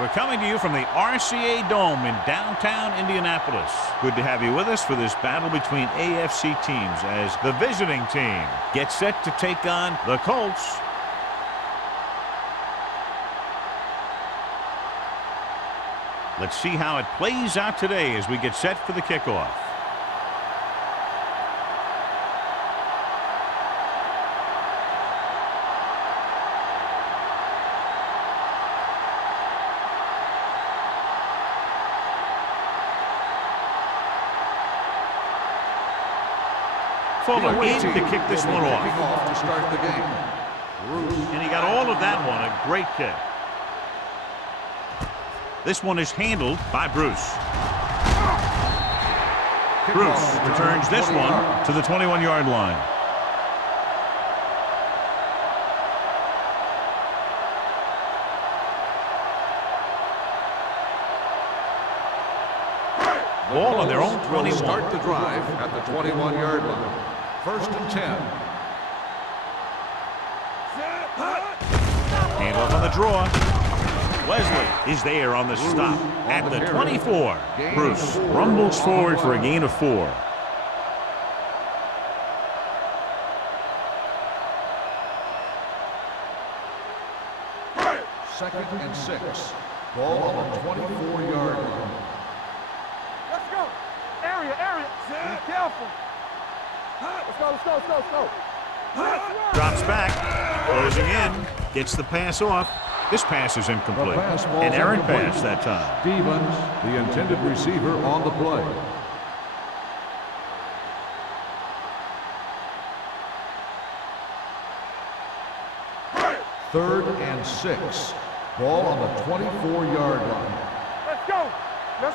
We're coming to you from the RCA Dome in downtown Indianapolis. Good to have you with us for this battle between AFC teams as the visiting team gets set to take on the Colts. Let's see how it plays out today as we get set for the kickoff. Fuller in to kick this one off. To start the game. And he got all of that one. A great kick. This one is handled by Bruce. Bruce returns this one to the 21-yard line. Ball on their own 21. Start the drive at the 21-yard line. 1st and 10. Hand off on the draw. Wesley is there on the stop at the 24. Bruce rumbles forward for a gain of 4. Second and 6. Ball on the 24-yard line. Let's go. Area. Be careful. Let's go. Drops back, closing in, gets the pass off. This pass is incomplete. An errant pass that time. Stevens, the intended receiver, on the play. Third and 6. Ball on the 24-yard line. Let's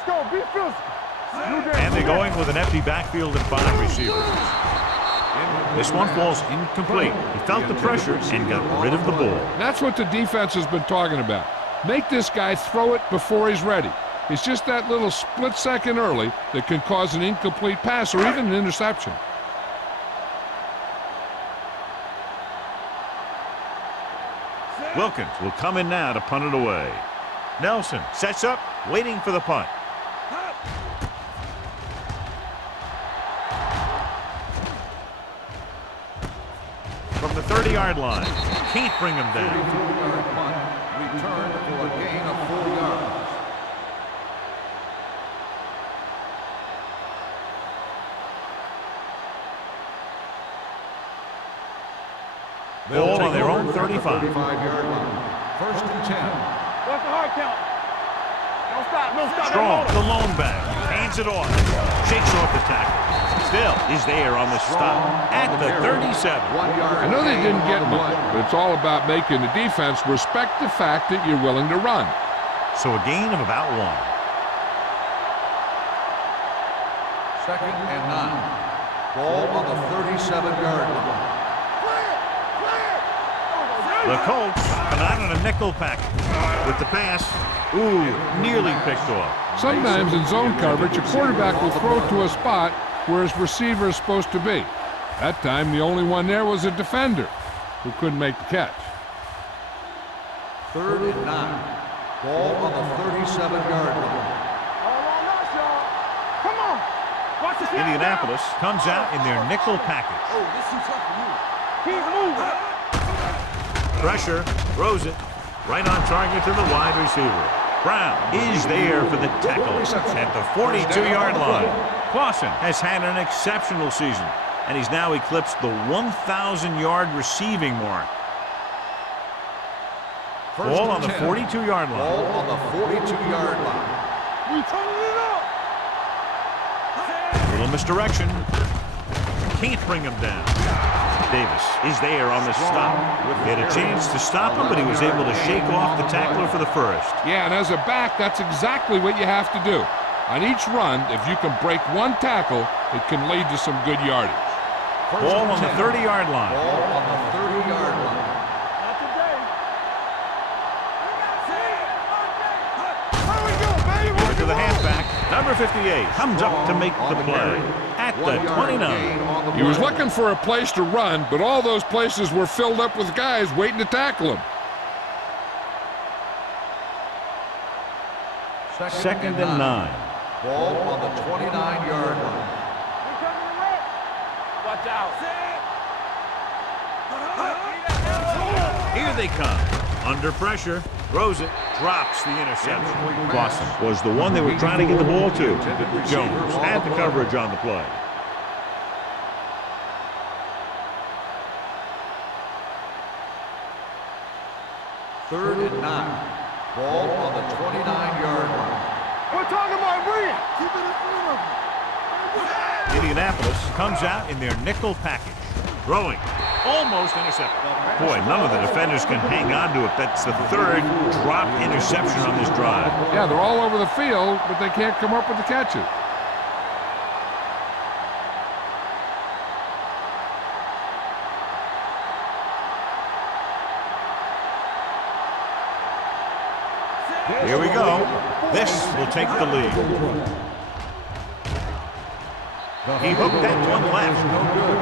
go. Be physical. And they're going with an empty backfield and 5 receivers. This one falls incomplete. He felt the pressure and got rid of the ball. That's what the defense has been talking about. Make this guy throw it before he's ready. It's just that little split second early that can cause an incomplete pass or even an interception. Wilkins will come in now to punt it away. Nelson sets up, waiting for the punt. From the 30-yard line, can't bring him down. 34-yard punt, return for a gain of 4 yards. Ball on their own 35. 35-yard line. 1st and 10. What's the hard count? Don't stop. Strong, the lone back, hands it off, shakes off the tackle. Still is there on the stop at the 37. I know they didn't get much, but it's all about making the defense respect the fact that you're willing to run. So a gain of about 1. 2nd and 9. Ball on the 37-yard line. The Colts come out on a nickel package with the pass. Ooh, nearly picked off. Sometimes in zone coverage, a quarterback will throw to a spot where his receiver is supposed to be. That time, the only one there was a defender who couldn't make the catch. 3rd and 9. Ball on the 37-yard line. Come on. Watch the snap. Indianapolis comes out in their nickel package. Oh, this is tough for you. Keep moving. Pressure, throws it, right on target to the wide receiver. Brown is there for the tackle at the 42-yard line. Clausen has had an exceptional season, and he's now eclipsed the 1,000-yard receiving mark. Ball on the 42-yard line. Ball on the 42-yard line. We turning it up. Little misdirection. Can't bring him down. Davis is there on the stop. He had a chance to stop him, but he was able to shake off the tackler for the first. Yeah, and as a back, that's exactly what you have to do. On each run, if you can break one tackle, it can lead to some good yardage. Ball on the 30-yard line. Ball on the 30-yard line. Not today. Here we go, baby. Over to the halfback. Number 58 comes up to make the play at the 29. He was looking for a place to run, but all those places were filled up with guys waiting to tackle him. Second and 9. Ball on the 29-yard line. Watch out. Here they come. Under pressure. Throws it. Drops the interception. Clausen was the one they were trying to get the ball to. Jones had the coverage on the play. Third and 9. Ball on the 29-yard line. We're talking about bring it. Keep it in front of him. Indianapolis comes out in their nickel package. Throwing. Almost intercepted. Boy, none of the defenders can hang on to it. That's the third drop interception on this drive. Yeah, they're all over the field, but they can't come up with the catches. Here we go. This will take the lead. He hooked that one left. No good.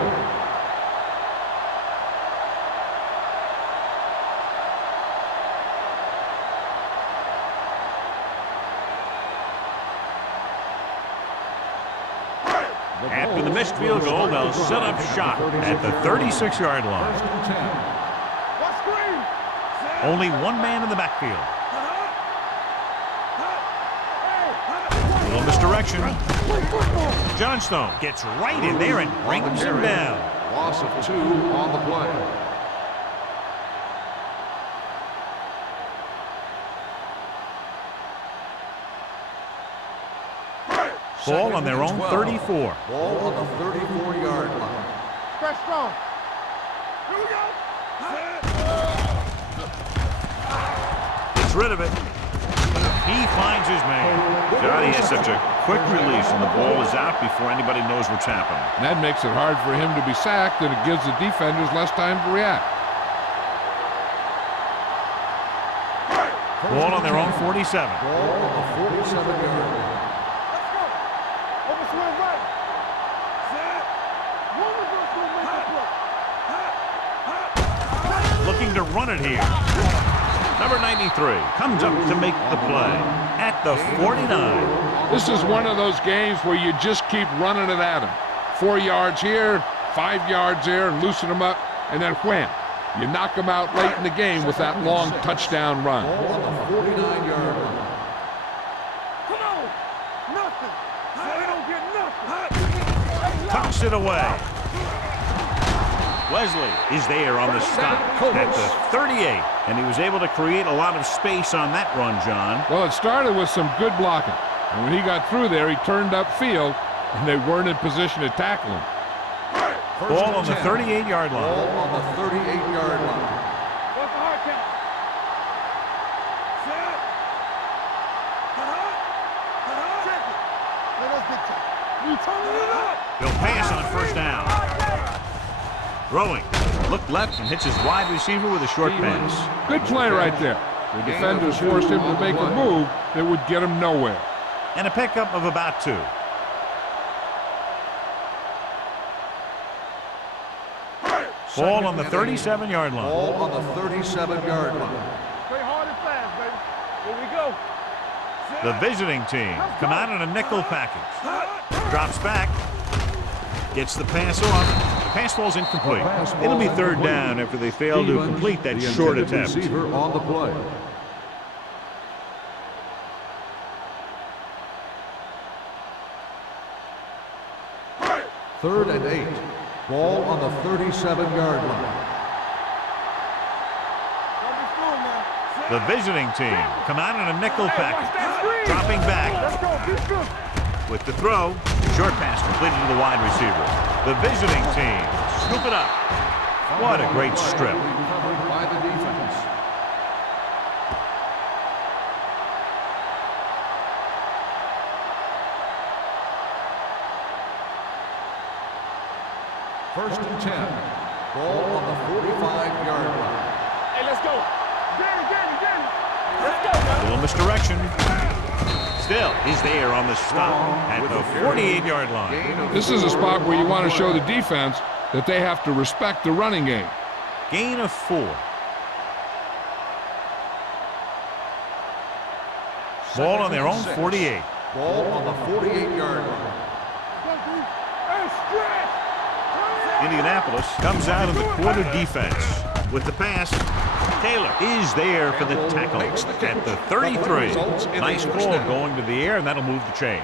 After the missed field goal, they'll set up shop at the 36-yard line. First and 10. What screen? Only one man in the backfield. Little misdirection. Johnstone gets right in there and brings him down. Loss of 2 on the play. Ball on their own 34. Ball on the 34-yard line. Stretch strong. Here we go. Gets rid of it. He finds his man. God, he has such a quick release, and the ball is out before anybody knows what's happening. And that makes it hard for him to be sacked, and it gives the defenders less time to react. Ball on their own 47. Ball on the 47-yard line. Let's go. Over swing right. Set. One of us will make the play. Looking to run it here. Number 93 comes up to make the play at the 49. This is one of those games where you just keep running it at him. 4 yards here, 5 yards there, and loosen them up, and then wham. You knock them out late in the game with that long touchdown run. Ball on the 49-yard line. Come on. Nothing. They don't get nothing. Tucks it away. Wesley is there on the stop at the 38, and he was able to create a lot of space on that run, John. Well, it started with some good blocking. And when he got through there, he turned upfield, and they weren't in position to tackle him. Ball on the 38-yard line. Ball on the 38-yard line. What's the hard count? Set. Check it. Let us get checked. We turning it up. He'll pass on first down. Throwing. Looked left and hits his wide receiver with a short pass. Good play right there. The defenders forced him to make a move that would get him nowhere. And a pickup of about 2. Ball on the 37-yard line. Ball on the 37-yard line. Play hard and fast, baby. Here we go. The visiting team come out in a nickel package. Drops back. Gets the pass off. The pass falls incomplete. It'll be third down after they fail to complete that short attempt. Receiver on the play. Third and 8. Ball on the 37-yard line. Don't be fooled now. The visiting team come out in a nickel package. Dropping back Let's go. Get good. with the throw. Short pass completed to the wide receiver. The visiting team scoop it up. What a great strip. Covered by the defense. First and 10. Ball on the 45-yard line. Hey, let's go. Get it. Let's go, man. Little misdirection. Still, he's there on the stop at the 48-yard line. This is a spot where you want to show the defense that they have to respect the running game. Gain of 4. Ball on their own 48. Ball on the 48-yard line. Indianapolis comes out of the quarter defense. With the pass, Taylor is there for the tackle at the 33. Nice ball going to the air, and that'll move the chains.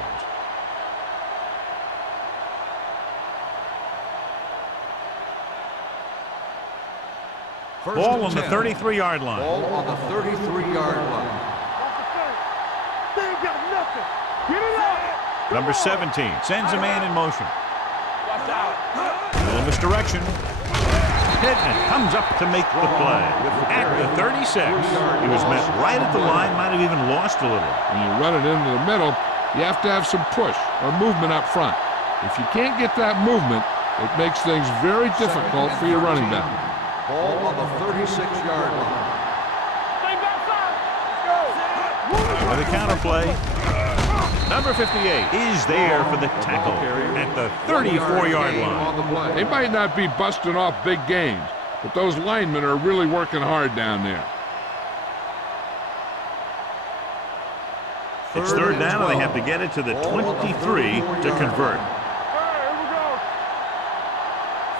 Ball on the 33-yard line. Ball on the 33-yard line. They ain't got nothing. Get it up. Number 17 sends a man in motion. Watch out. Little misdirection. Pittman comes up to make the play. At the 36, he was met right at the line, might have even lost a little. When you run it into the middle, you have to have some push or movement up front. If you can't get that movement, it makes things very difficult for your running back. Ball on the 36-yard line. Stay backside. Let's go. With a counterplay, number 58 is there for the tackle at the 34-yard line. They might not be busting off big games, but those linemen are really working hard down there. It's third down, and they have to get it to the 23 to convert.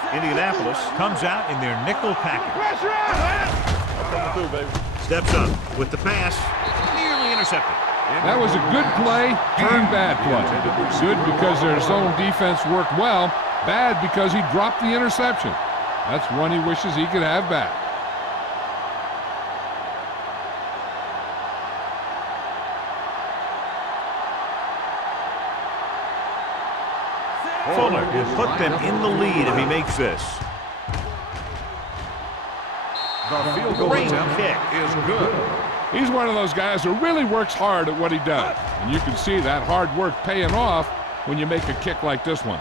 Indianapolis comes out in their nickel package. Pressure out. Coming through, baby. Steps up with the pass, nearly intercepted. That was a good play, turned bad play. Good because their zone defense worked well, bad because he dropped the interception. That's one he wishes he could have back. Fuller will put them in the lead if he makes this. The field goal Great attempt kick. is good. He's one of those guys who really works hard at what he does. And you can see that hard work paying off when you make a kick like this one.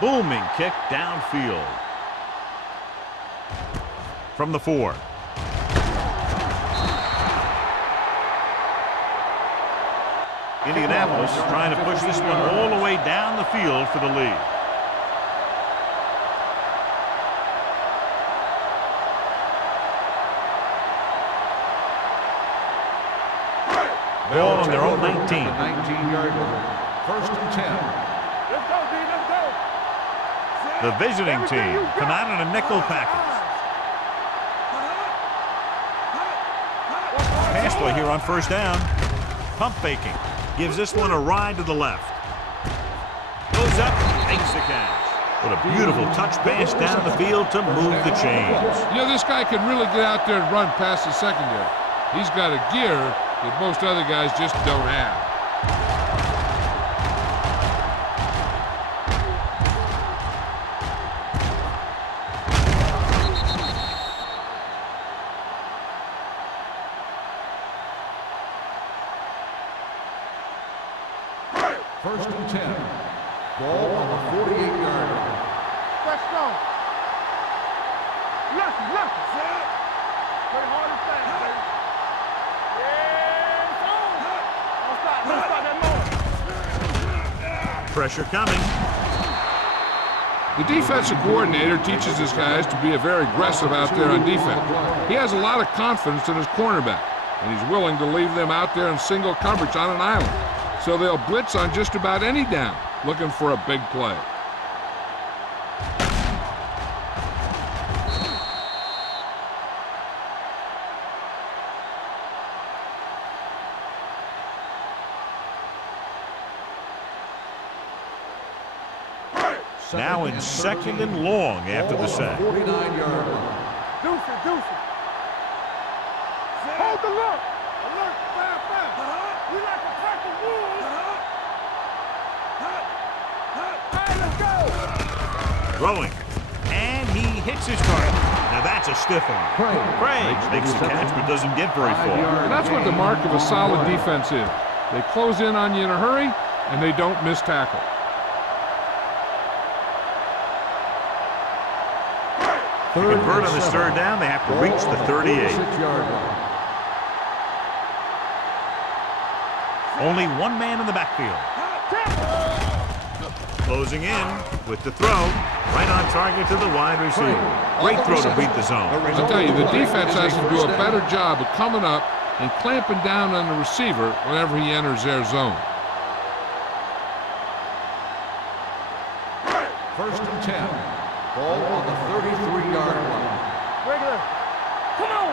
Booming kick downfield. From the 4. Indianapolis trying to push this one all the way down the field for the lead. Ball on their own 19. 19-yard line. First and 10. Let's go, D. Let's go. The visiting team come out in a nickel package. Pass play here on first down. Pump faking. Gives this one a ride to the left. Goes up, makes the catch. What a beautiful touch pass down the field to move the chains. You know, this guy can really get out there and run past the secondary. He's got a gear that most other guys just don't have. First and 10. Ball on the 48-yard line. Let's go. Left, left. Play hard and fast, baby. Yeah, it's on. Don't stop that motor. Pressure coming. The defensive coordinator teaches his guys to be very aggressive out there on defense. He has a lot of confidence in his cornerback, and he's willing to leave them out there in single coverage on an island. So they'll blitz on just about any down, looking for a big play. Now in second and long after the sack. 49-yard line. Deuce it, deuce it. Hold the look. Alert, fire, fire. We like to practice rules. Hey, let's go. Throwing. And he hits his target. Now that's a stiff one. Craig makes the catch but doesn't get very far. And that's what the mark of a solid defense is. They close in on you in a hurry, and they don't miss tackle. To convert on this third down, they have to reach the 38. Only one man in the backfield. Closing in with the throw. Right on target to the wide receiver. Great throw to beat the zone. I tell you, the defense has to do a better job of coming up and clamping down on the receiver whenever he enters their zone. First and 10. Ball on the 33-yard line. Regular. Come on.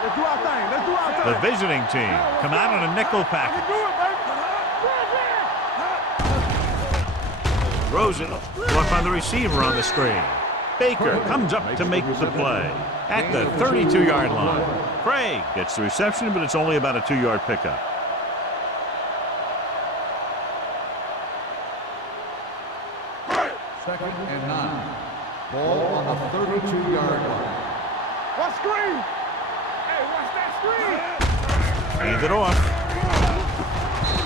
Let's do our thing. Let's do our thing. The visiting team come out on a nickel package. Do it, baby. Throws it off on the receiver on the screen. Baker comes up to make the play at the 32-yard line. Craig gets the reception, but it's only about a 2-yard pickup. Second and 9. Ball on the 32-yard line. What screen? Hey, watch that screen. Hand it off.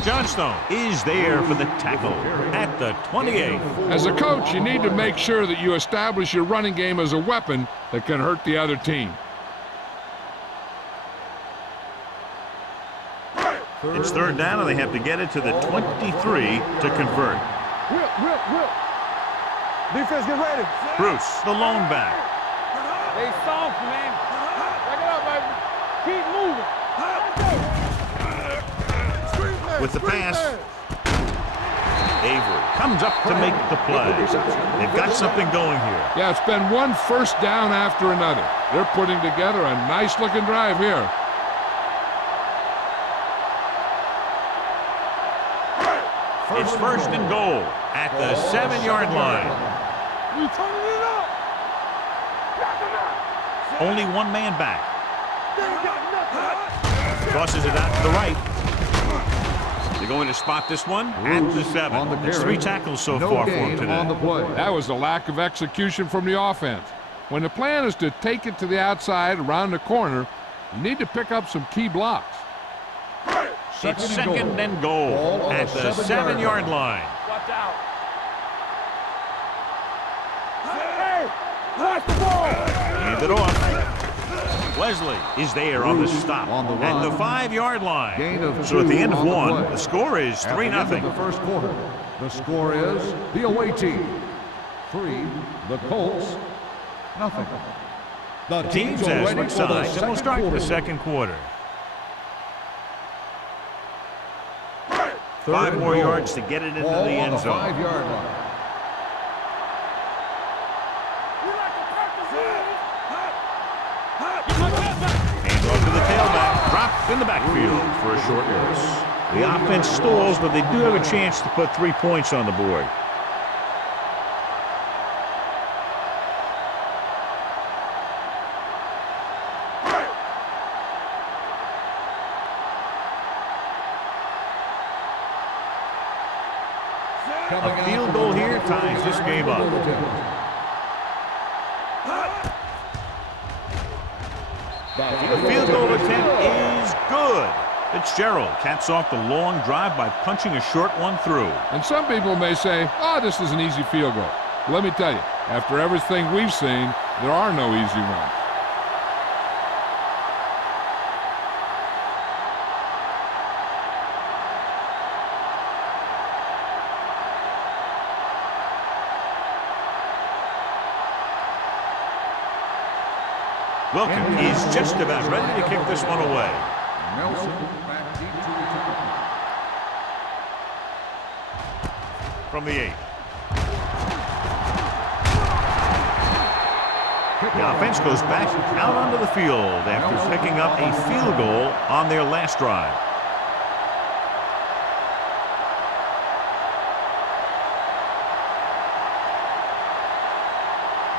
Johnstone is there for the tackle at the 28. As a coach, you need to make sure that you establish your running game as a weapon that can hurt the other team. It's third down, and they have to get it to the 23 to convert. Whip. Defense, get ready. Bruce, the lone back. They soft, man. Back it up, baby. Keep moving. With the pass, Avery comes up to make the play. They've got something going here. Yeah, it's been one first down after another. They're putting together a nice-looking drive here. It's first and goal at the 7-yard line. You turning it up. Only one man back. They ain't got nothing. Crosses it out to the right. They're going to spot this one at the 7. There's 3 tackles so far for him today. That was a lack of execution from the offense. When the plan is to take it to the outside around the corner, you need to pick up some key blocks. It's second and goal at the 7-yard line. Watch out. Hey, watch the ball. Hand it off. Wesley is there on the stop at the 5-yard line. So at the end of one, the score is 3-0. The first quarter. The score is the away team 3, the Colts 0. The Teams as switch sides, and we'll start the second quarter. 5 more yards to get it into the end zone. 5-yard line. Hands off to the tailback, dropped in the backfield for a short loss. The offense stalls, but they do have a chance to put 3 points on the board. A field goal here ties this game up. The field goal attempt is good. Fitzgerald caps off the long drive by punching a short one through. And some people may say, oh, this is an easy field goal. Let me tell you, after everything we've seen, there are no easy ones. Wilkin is just about ready to kick this one away. Nelson back deep to return. From the 8. The offense goes back out onto the field after picking up a field goal on their last drive.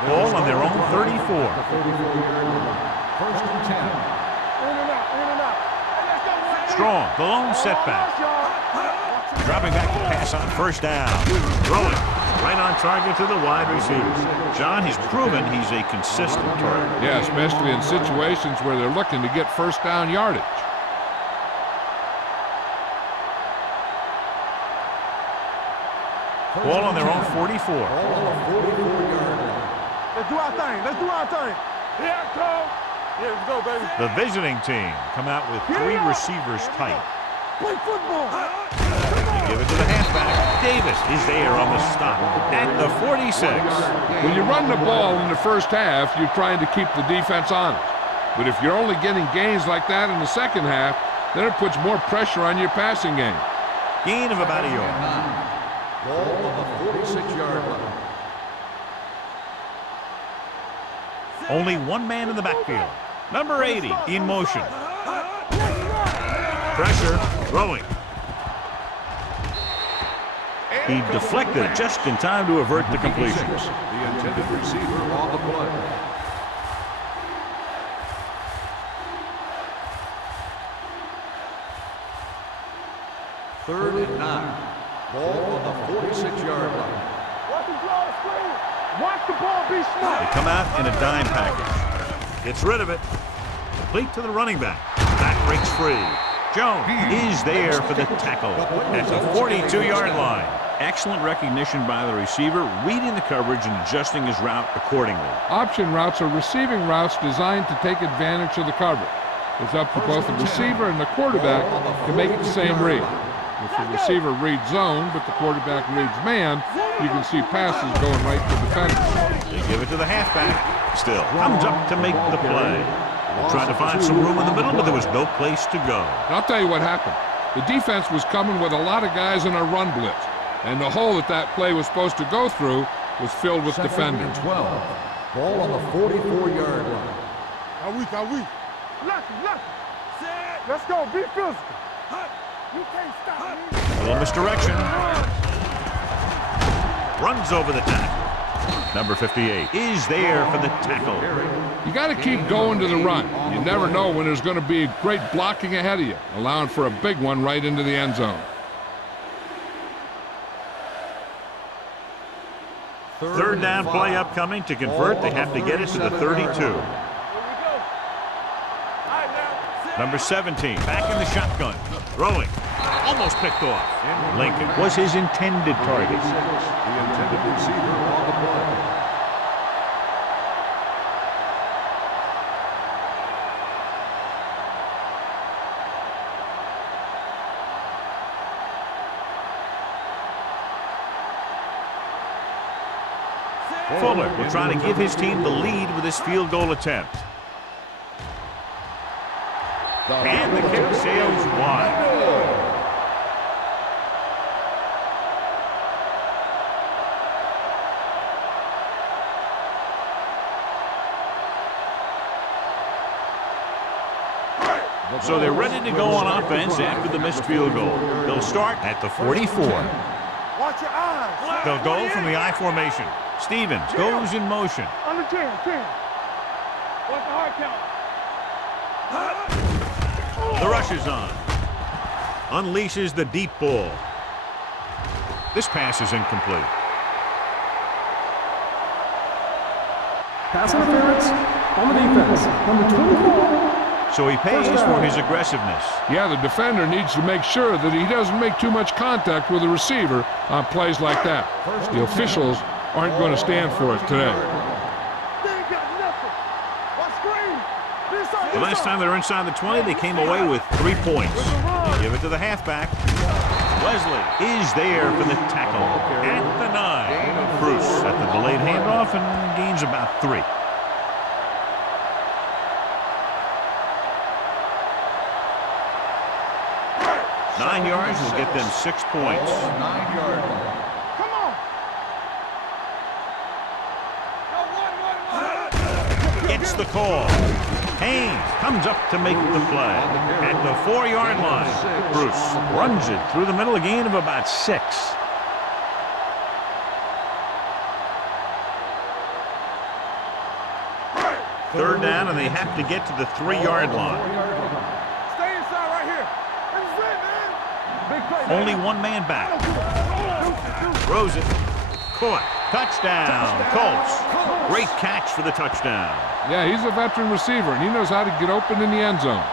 Ball on their own 34. First and 10. In and out, in and out. Hey, let's go. Strong, the lone setback. Dropping back to pass on first down. Throwing right on target to the wide receiver. John, he's proven he's a consistent target. Yeah, especially in situations where they're looking to get first down yardage. Ball on their own 44. Ball on the 44-yard line. Let's do our thing. Let's do our thing. Here I come. Yeah, let's go, baby. The visiting team come out with 3 receivers tight. Play football. They give it to the halfback. Davis is there on the stop at the 46. When you run the ball in the first half, you're trying to keep the defense honest. But if you're only getting gains like that in the second half, then it puts more pressure on your passing game. Gain of about a yard. Ball on the 46-yard line. Only one man in the backfield. Number 80 in motion. Pressure, throwing. He deflected just in time to avert the completion. The intended receiver on the play. Third and 9. Ball on the 46-yard line. Watch the ball screen. Watch the ball be smart. They come out in a dime package. Gets rid of it. Complete to the running back. Back breaks free. Jones is there for the tackle at the 42-yard line. Excellent recognition by the receiver, reading the coverage and adjusting his route accordingly. Option routes are receiving routes designed to take advantage of the coverage. It's up to both the receiver and the quarterback to make the same read. If the receiver reads zone, but the quarterback reads man, you can see passes going right to the defender. They give it to the halfback. Still comes up to make the play. Trying to find some room in the middle, but there was no place to go. And I'll tell you what happened. The defense was coming with a lot of guys in a run blitz, and the hole that play was supposed to go through was filled with defenders. 12. Ball on the 44-yard line. How weak. Lucky. Let's go. Be physical. You can't stop me. A little misdirection. Runs over the tackle. Number 58 is there for the tackle. You got to keep going to the run. You never know when there's going to be great blocking ahead of you, allowing for a big one right into the end zone. Third down play upcoming. To convert, they have to get it to the 32. Number 17, back in the shotgun, throwing, almost picked off. Lincoln was his intended target. The intended receiver on the play. Fuller will try to give his team the lead with his field goal attempt. And the kick sails wide. So they're ready to go on offense after the missed field goal. They'll start at the 44. Watch your eyes. They'll go from the I formation. Stevens goes in motion. Under 10. Watch the hard count. The rush is on. Unleashes the deep ball. This pass is incomplete. Pass interference on the defense. Number 24. So he pays for his aggressiveness. Yeah, the defender needs to make sure that he doesn't make too much contact with the receiver on plays like that. The officials aren't going to stand for it today. The last time they were inside the 20, they came away with 3 points. They give it to the halfback. Wesley is there for the tackle at the 9. Bruce at the delayed handoff and gains about 3. Nine yards will get them 6 points. 9-yard line. Come on. Gets the call. Haynes comes up to make the play at the 4-yard line. Bruce runs it through the middle, a gain of about 6. Third down, and they have to get to the 3-yard line. Stay inside right here. That's it, man. Big play, man. Only one man back. Throws it. Caught. Touchdown. Colts. Great catch for the touchdown. Yeah, he's a veteran receiver, and he knows how to get open in the end zone.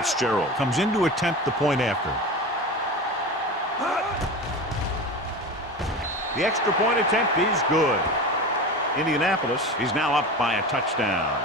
Fitzgerald comes in to attempt the point after. The extra point attempt is good. Indianapolis is now up by a touchdown.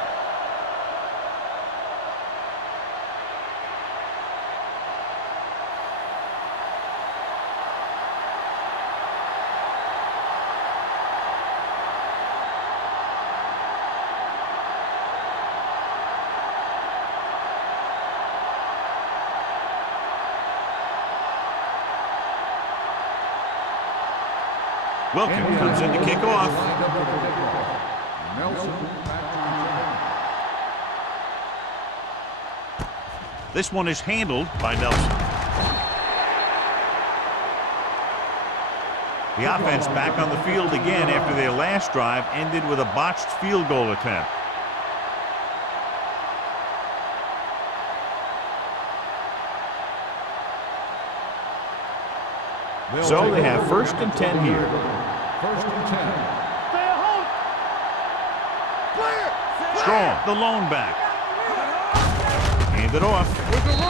Wilkin comes in to kick off. This one is handled by Nelson. The offense back on the field again after their last drive ended with a botched field goal attempt. So they have 1st and 10 here. 1st and 10. Stay at home. Clear. Strong, the lone back. Hand it off.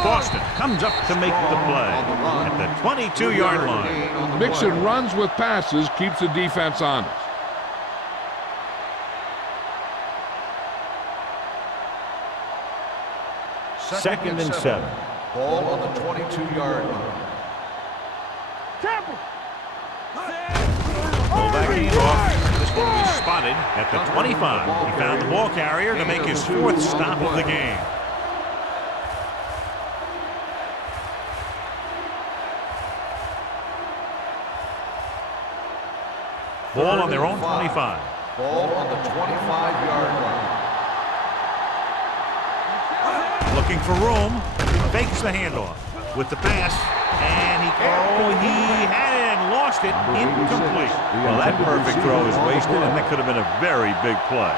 Boston comes up to make the play at the 22-yard line. Mixing runs with passes keeps the defense honest. Second and 7. Ball on the 22-yard line. Campbell. Fullback handoff. This one was spotted at the 25. He found the ball carrier to make his 4th stop of the game. Ball on their own 25. Ball on the 25-yard line. Looking for room. Fakes the handoff with the pass. And he had it and lost it. Incomplete. Well, that perfect throw is wasted, and that could have been a very big play.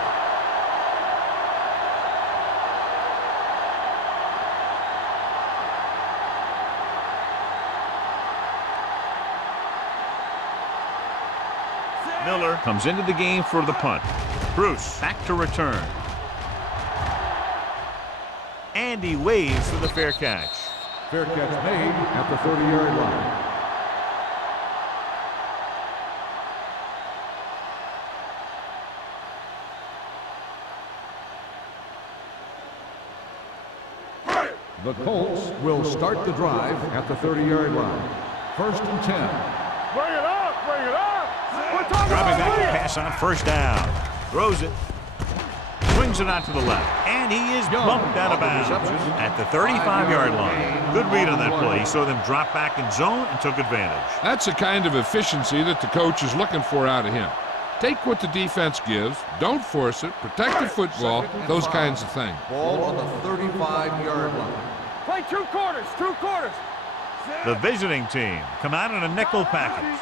Miller comes into the game for the punt. Bruce back to return. And he waves for the fair catch. Fair catch made at the 30-yard line. The Colts will start the drive at the 30-yard line. 1st and 10. Bring it up. Bring it up. We're talking Dropping about back it. pass on 1st down. Throws it. Swings it out to the left. And he is bumped out of bounds at the 35-yard line. Good read on that play. He saw them drop back in zone and took advantage. That's the kind of efficiency that the coach is looking for out of him. Take what the defense gives, don't force it, protect the football, those kinds of things. Ball on the 35-yard line. Play 2 quarters. 2 quarters. The visiting team come out in a nickel package.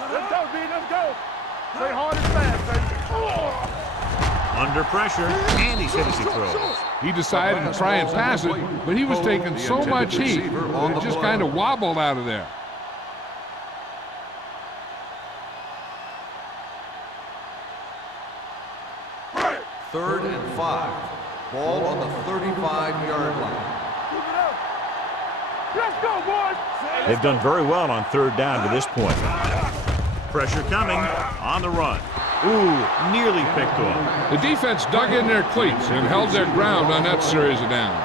Let's go, D. Let's go. Play hard and fast, baby. Under pressure, and he's hit as he throws. He decided to try and pass it, but he was taking so much heat that it just kind of wobbled out of there. Third and 5. Ball on the 35-yard line. Let's go, boys. They've done very well on 3rd down to this point. Pressure coming on the run. Ooh, nearly picked off. The defense dug in their cleats and held their ground on that series of downs.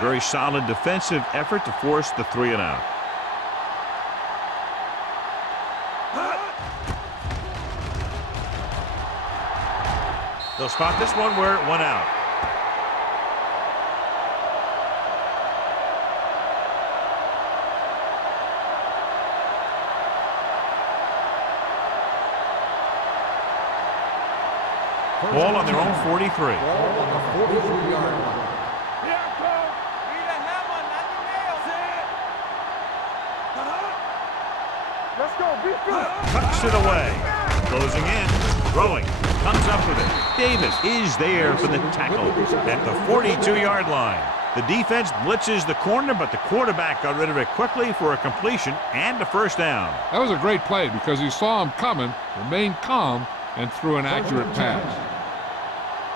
Very solid defensive effort to force the 3 and out. They'll spot this one where it went out. Ball on their own 43. Ball on the 43-yard line. Here I come. Need a hammer, not the nails. Let's go. Be good. Tucks it away. Closing in. Throwing. Comes up with it. Davis is there for the tackle at the 42-yard line. The defense blitzes the corner, but the quarterback got rid of it quickly for a completion and a first down. That was a great play because he saw him coming, remained calm, and threw an accurate pass.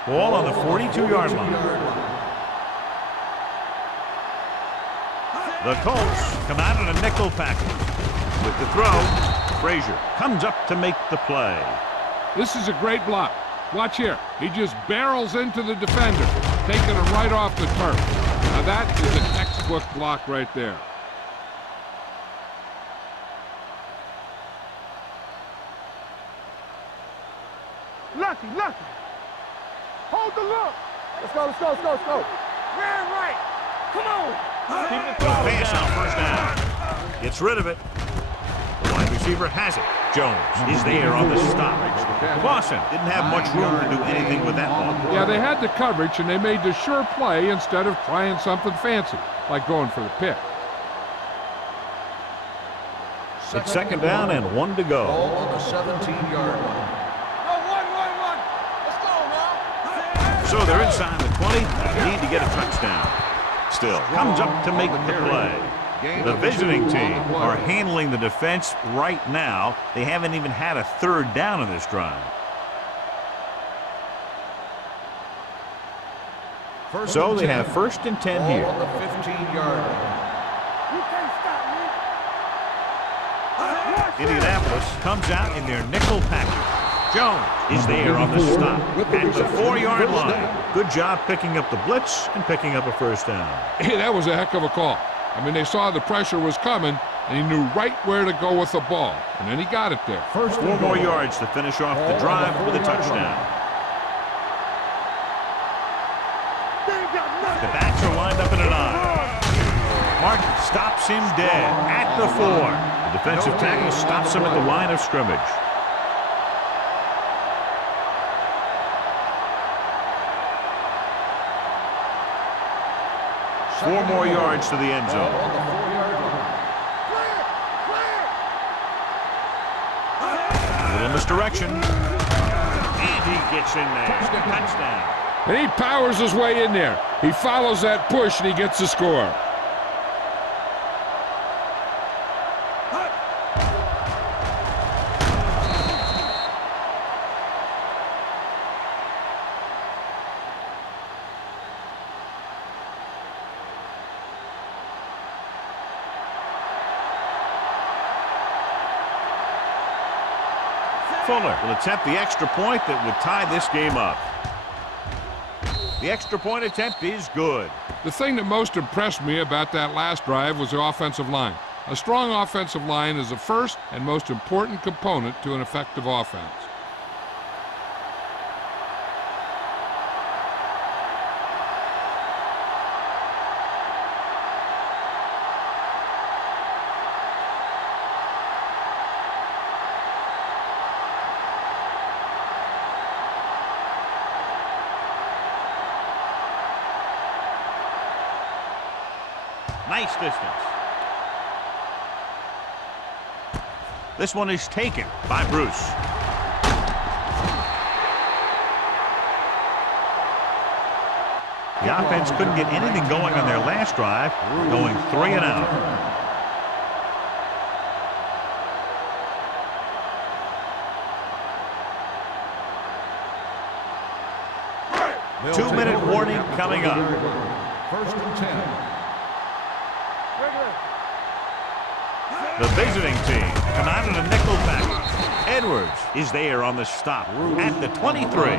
Ball on the 42-yard line. The Colts come out in a nickel package. With the throw, Frazier comes up to make the play. This is a great block. Watch here. He just barrels into the defender, taking him right off the turf. Now that is a textbook block right there. Lucky. Hold the look. Let's go. Man, right. Come on. Pass on first down. Gets rid of it. The wide receiver has it. Jones is there on the stop. Clausen didn't have much room to do anything with that one. Yeah, they had the coverage, and they made the sure play instead of trying something fancy, like going for the pick. It's second down and 1 to go. Ball on the 17-yard line. One. Let's go now. So they're inside the 20. They need to get a touchdown. Still comes up to make the play. The visiting team are handling the defense right now. They haven't even had a third down in this drive. So they have first and 10 here. On the 15-yard line. You can't stop me. Indianapolis comes out in their nickel package. Jones is there on the stop at the 4-yard line. Good job picking up the blitz and picking up a first down. Hey, that was a heck of a call. I mean, they saw the pressure was coming, and he knew right where to go with the ball. And then he got it there. 4 more yards to finish off the drive with a touchdown. The backs are lined up in an I. Martin stops him dead at the 4. The defensive tackle stops him at the line of scrimmage. Four more yards to the end zone. On the 4-yard line. A little misdirection. And he gets in there. Touchdown. And he powers his way in there. He follows that push, and he gets the score. Fuller will attempt the extra point that would tie this game up. The extra point attempt is good. The thing that most impressed me about that last drive was the offensive line. A strong offensive line is the first and most important component to an effective offense. Nice distance. This one is taken by Bruce. The offense couldn't get anything going on their last drive, going 3 and out. Two-minute warning coming up. First and 10. The visiting team come out in a nickel package. Edwards is there on the stop at the 23.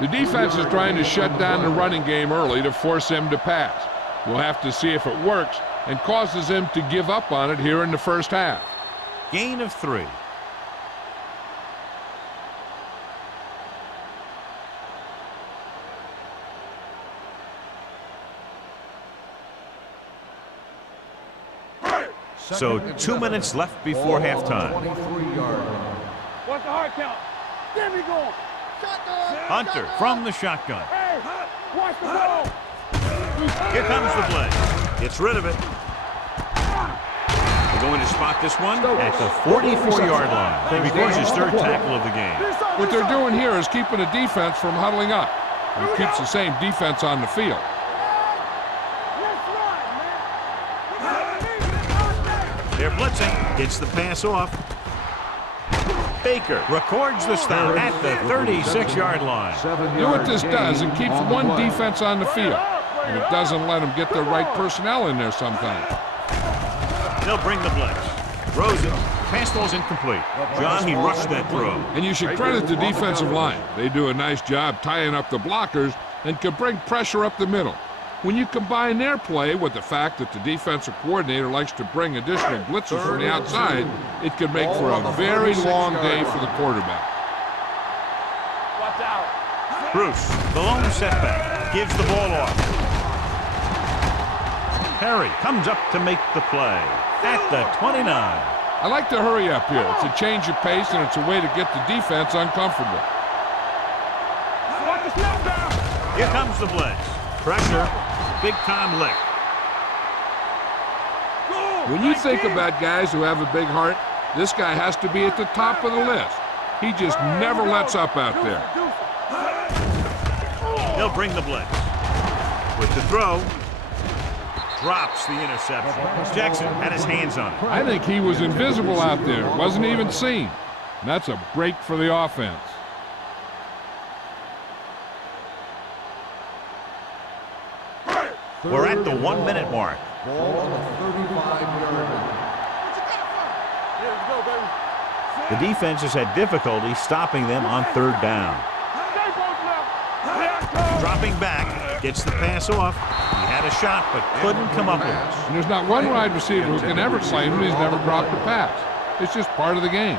The defense is trying to shut down the running game early to force him to pass. We'll have to see if it works and causes him to give up on it here in the first half. Gain of 3. So 2 minutes left before halftime. 23-yard line. What's the hard count? There we go. Hunter from the shotgun. Hey, watch the ball. Here comes the blitz. Gets rid of it. They're going to spot this one at the 44-yard line. He records his 3rd tackle of the game. What they're doing here is keeping the defense from huddling up. And keeps the same defense on the field. blitzing, gets the pass off. Baker records the stop at the 36-yard line. You know what this does? It keeps one defense on the field, and it doesn't let them get the right personnel in there sometimes. They'll bring the blitz. Throws it. Pass ball's incomplete. John, he rushed that throw. And you should credit the defensive line. They do a nice job tying up the blockers and can bring pressure up the middle. When you combine their play with the fact that the defensive coordinator likes to bring additional blitzes from the outside, it can make for a very long day for the quarterback. Watch out. Bruce, the lone setback, gives the ball off. Perry comes up to make the play at the 29. I like to hurry up here. It's a change of pace, and it's a way to get the defense uncomfortable. Watch the snap down. Here comes the blitz. Pressure, big-time lick. When you think about guys who have a big heart, this guy has to be at the top of the list. He just never lets up out there. They'll bring the blitz. With the throw, drops the interception. Jackson had his hands on it. I think he was invisible out there, wasn't even seen. And that's a break for the offense. We're at the 1-minute mark. Ball on the 35-yard line. The defense has had difficulty stopping them on third down. Dropping back, gets the pass off. He had a shot, but couldn't come up with it. And there's not one wide receiver who can ever claim that he's never dropped a pass. It's just part of the game.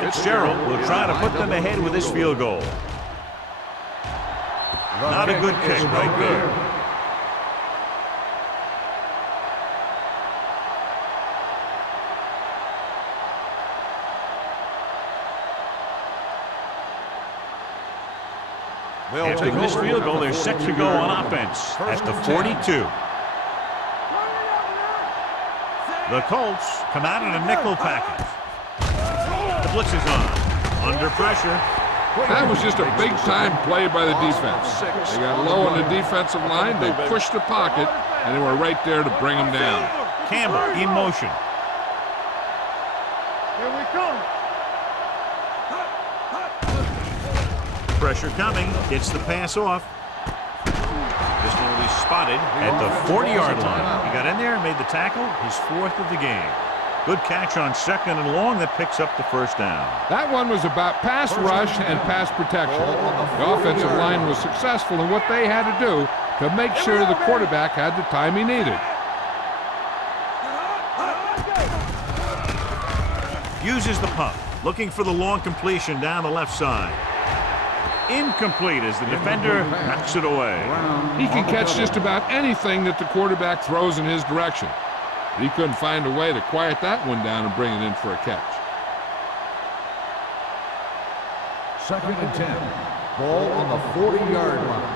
Fitzgerald will try to put them ahead with this field goal. Not a good kick right there. After this field goal, they're set to go on offense at the 42. The Colts come out in a nickel package. The blitz is on. Under pressure. That was just a big-time play by the defense. They got low on the defensive line, they pushed the pocket, and they were right there to bring them down. Campbell in motion. Here we come. Pressure coming. Gets the pass off. This one will be spotted at the 40-yard line. He got in there and made the tackle, his fourth of the game. Good catch on second and long that picks up the first down. That one was about pass rush and pass protection. The offensive line was successful in what they had to do to make sure the quarterback had the time he needed. Uses the pump, looking for the long completion down the left side. Incomplete as the defender knocks it away. He can catch just about anything that the quarterback throws in his direction. He couldn't find a way to quiet that one down and bring it in for a catch. 2nd and 10. Ball on the 40-yard line.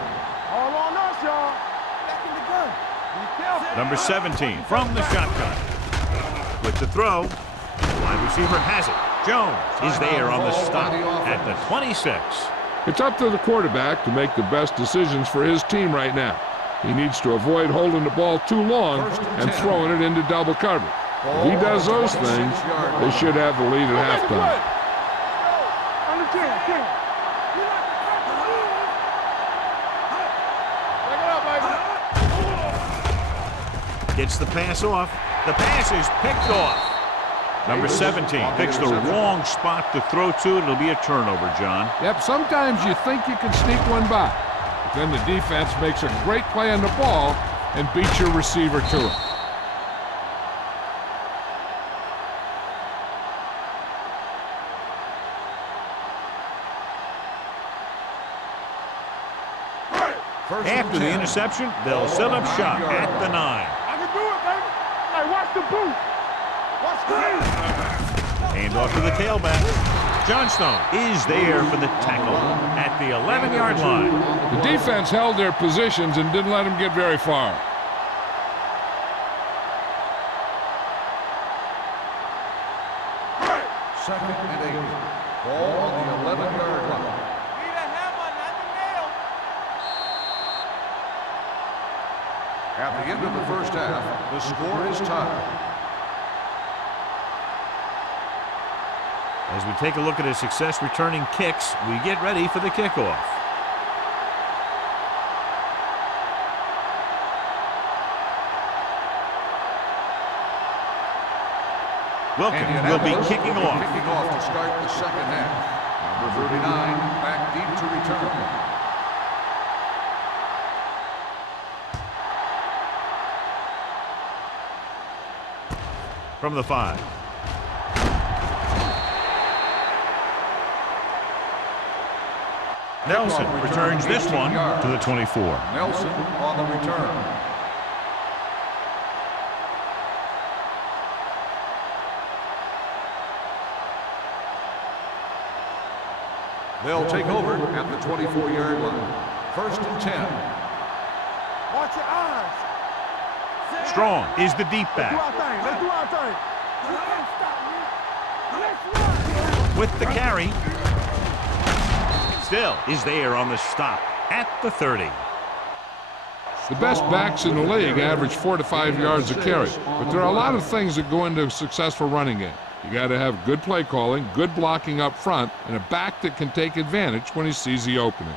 All on us, y'all. Back in the gun. Be careful. Number 17 from the shotgun. With the throw, the wide receiver has it. Jones is there on the stop at the 26. It's up to the quarterback to make the best decisions for his team right now. He needs to avoid holding the ball too long and throwing it into double coverage. If he does those things, they should have the lead at halftime. Under 10, 10. Back it up, baby. Gets the pass off. The pass is picked off. Number 17 picks the wrong spot to throw to. It'll be a turnover, John. Yep, sometimes you think you can sneak one by. But then the defense makes a great play on the ball and beats your receiver to it. After the interception, they'll set up shop at the 9. I can do it, baby. Hey, watch the boot. Watch the boot. Hand off to the tailback. Johnstone is there for the tackle at the 11-yard line. The defense held their positions and didn't let them get very far. At the end of the first half, the score is tied. As we take a look at his success returning kicks, we get ready for the kickoff. Wilkins will be kicking off. Kicking off to start the second half. Number 39, back deep to return. From the 5. Nelson returns this one to the 24. Nelson on the return. They'll take over at the 24-yard line. 1st and 10. Watch your eyes. Strong is the deep Let's do back. our thing. Let's do our thing. You can't stop me. Let's run. With the carry. Still is there on the stop at the 30. The best backs in the league average 4 to 5 yards a carry, but there are a lot of things that go into a successful running game. You got to have good play calling, good blocking up front, and a back that can take advantage when he sees the opening.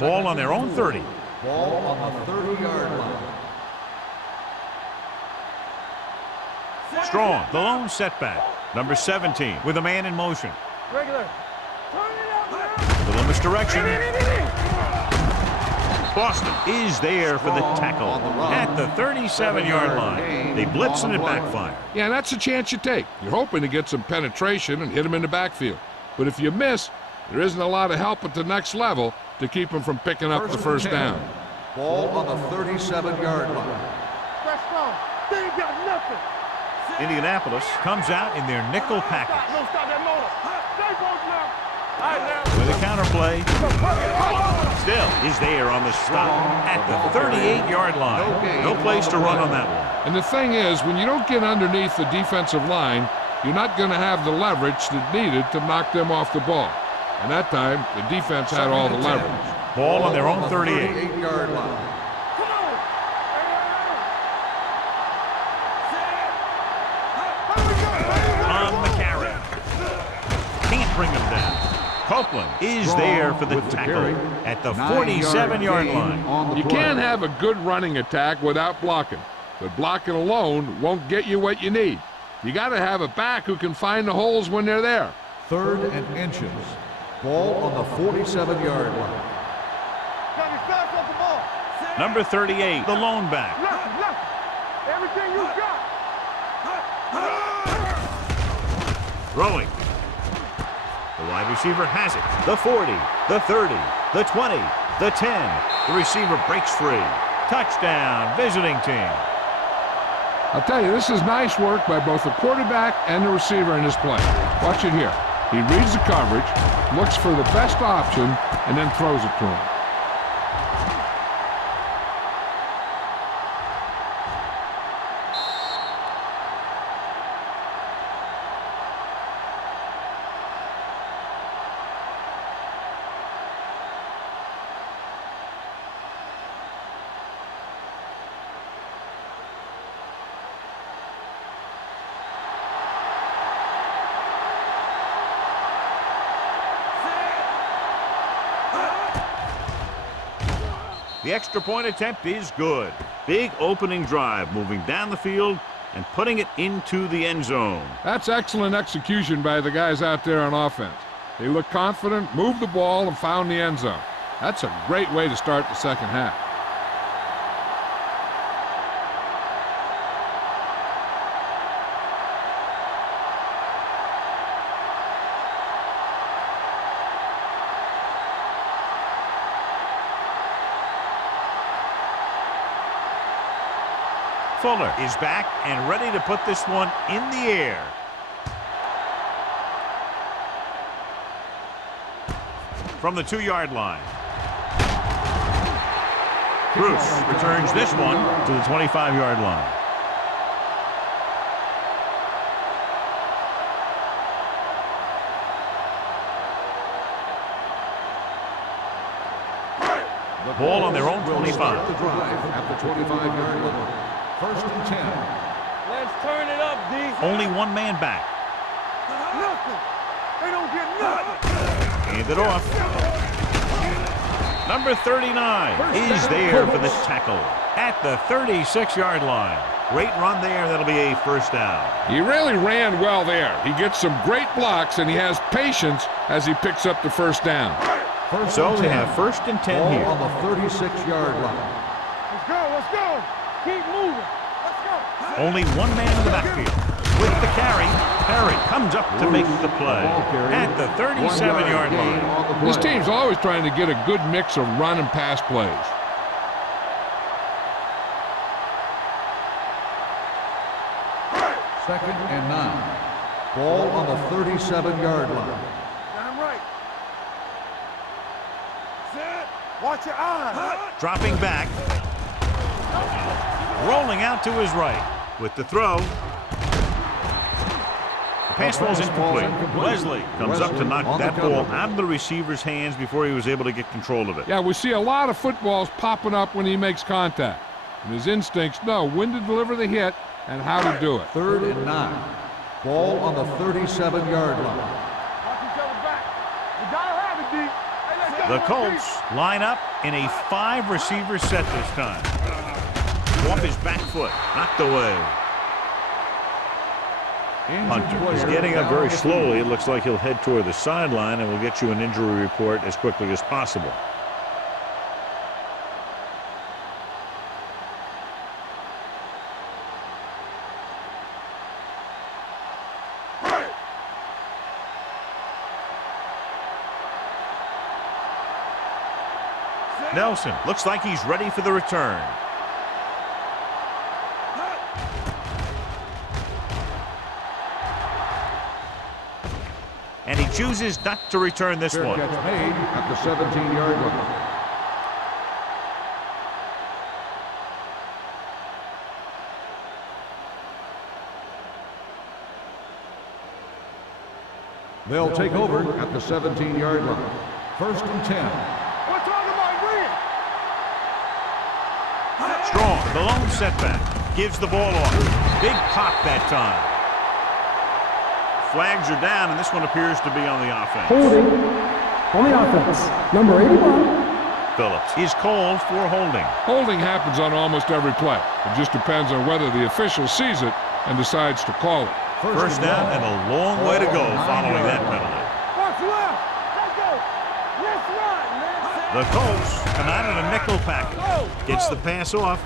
Ball on their own 30. Ball on the 30-yard line. Strong, the lone setback. Number 17 with a man in motion. Regular. Turn it up now. The misdirection. Boston is there for the tackle at the 37-yard line. They blitz and it backfire. Yeah, and that's a chance you take. You're hoping to get some penetration and hit him in the backfield. But if you miss, there isn't a lot of help at the next level to keep him from picking up the first down. Ball on the 37-yard line. That's strong. They ain't got nothing. Indianapolis comes out in their nickel package. No, stop that motor. Stay both now. All right, now. With a counterplay. Still is there on the stop at the 38-yard line. No place to run on that one. And the thing is, when you don't get underneath the defensive line, you're not going to have the leverage that needed to knock them off the ball. And that time, the defense had all the leverage. Ball on their own 38. 38-yard line. Come on. On the carry. Can't bring him down. Copeland is there for the tackle at the 47-yard line. You can't have a good running attack without blocking, but blocking alone won't get you what you need. You got to have a back who can find the holes when they're there. 3rd and inches. Ball on the 47-yard line. Got me fast off the ball. Number 38, the lone back. Left. Everything you got. Throwing. The wide receiver has it. The 40, the 30, the 20, the 10. The receiver breaks free. Touchdown, visiting team. I'll tell you, this is nice work by both the quarterback and the receiver in this play. Watch it here. He reads the coverage, looks for the best option, and then throws it to him. The extra point attempt is good. Big opening drive, moving down the field and putting it into the end zone. That's excellent execution by the guys out there on offense. They looked confident, moved the ball, and found the end zone. That's a great way to start the second half. Fuller is back and ready to put this one in the air. From the 2-yard line. Bruce returns this one to the 25-yard line. Ball on their own Will 25. start the drive at the 25-yard line. First and 10. Let's turn it up, D. Only one man back. Nothing. They don't get nothing. Hand it off. Number 39 is there for the tackle at the 36-yard line. Great run there. That'll be a first down. He really ran well there. He gets some great blocks, and he has patience as he picks up the first down. So they have first and 10 Ball here. on the 36-yard line. Let's go. Let's go. Keep moving. Let's go. Only one man in the backfield. With the carry, Perry comes up to make the play at the 37-yard line. This team's always trying to get a good mix of run and pass plays. Second and 9. Ball on the 37-yard line. Damn right. Set. Watch your eyes. Dropping back. Rolling out to his right. With the throw. The pass ball's incomplete. Wesley comes up to knock that ball out of the receiver's hands before he was able to get control of it. Yeah, we see a lot of footballs popping up when he makes contact. And his instincts know when to deliver the hit and how to do it. Third and 9. Ball on the 37-yard line. Watch each other back. We gotta have it, D. Hey, let's go. The Colts line up in a 5-receiver set this time. Off his back foot. Knocked away. Hunter is getting up very slowly. It looks like he'll head toward the sideline, and we'll get you an injury report as quickly as possible. Nelson looks like he's ready for the return. And he chooses not to return this Fair one. catch made at the 17-yard line. They'll take over at the 17-yard line. First and 10. We're talking about win. Strong, the lone setback, gives the ball off. Big pop that time. Flags are down, and this one appears to be on the offense. Holding on the offense. Number 81. Phillips is called for holding. Holding happens on almost every play. It just depends on whether the official sees it and decides to call it. First down and a long way to go following that penalty. What's left? Let's go. Let's run, man. The Colts come out in a nickel package. Gets the pass off.